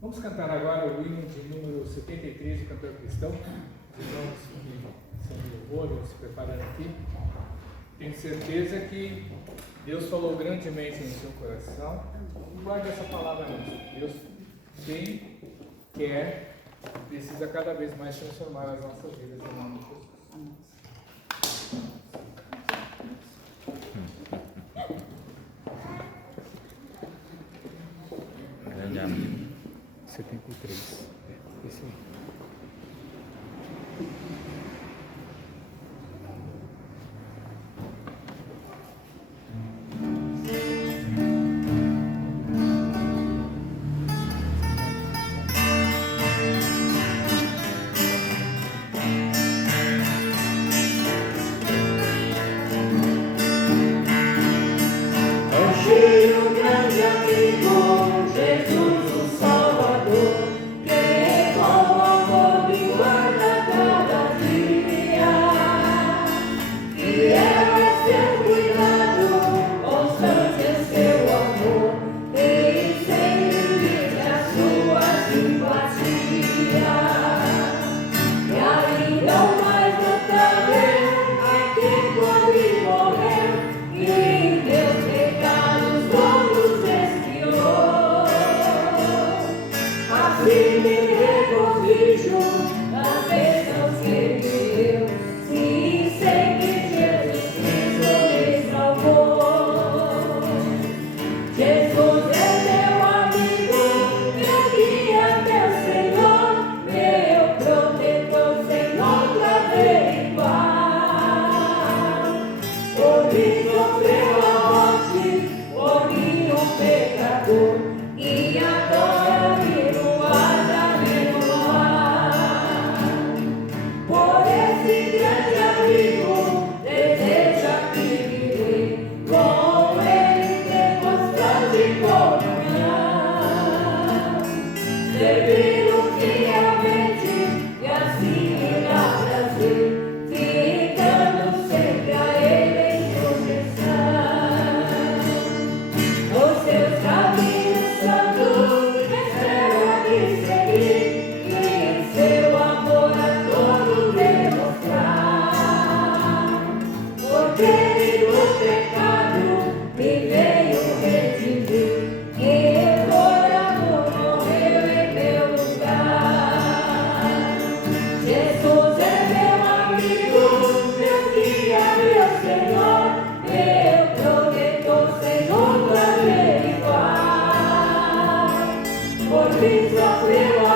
Vamos cantar agora o hino de número 73 de Cantor Cristão. Os irmãos que são de louvor, vão se preparando aqui. Tenho certeza que Deus falou grandemente em seu coração. Guarde essa palavra mesmo. Deus tem, quer, precisa cada vez mais transformar as nossas vidas em nome de Jesus. Grande amigo. 73. Esse aí. Achei um grande amigo, Jesus o Salvador, que com amor me guarda cada dia. Fiel é seu cuidado, constante é seu amor, e sem limite a sua simpatia. E ainda o mais notável é que quando ele morreu, e em Deus pecados todos expiou. Assim me regozijo nas bênçãos que me deu, sim, sei que Jesus Cristo me salvou. Jesus é meu amigo, meu guia, meu Senhor, meu protetor, sem outra vez igual. Por mim sofreu a morte, por mim um pecador, e agora vivo a me doar. Por esse grande amigo, deseja que viver com ele tem constante comunhão. Servir-o fielmente e assim me dá prazer, ficando sempre a ele em proteção. Os seus caminhos santos espero aqui seguir, e em seu amor a todos demonstrar. Porque ele do pecado me veio redimir, e por amor morreu em meu lugar. Jesus é meu amigo, meu guia, meu Senhor, meu protetor, sem outra vez igual. Por mim sofreu a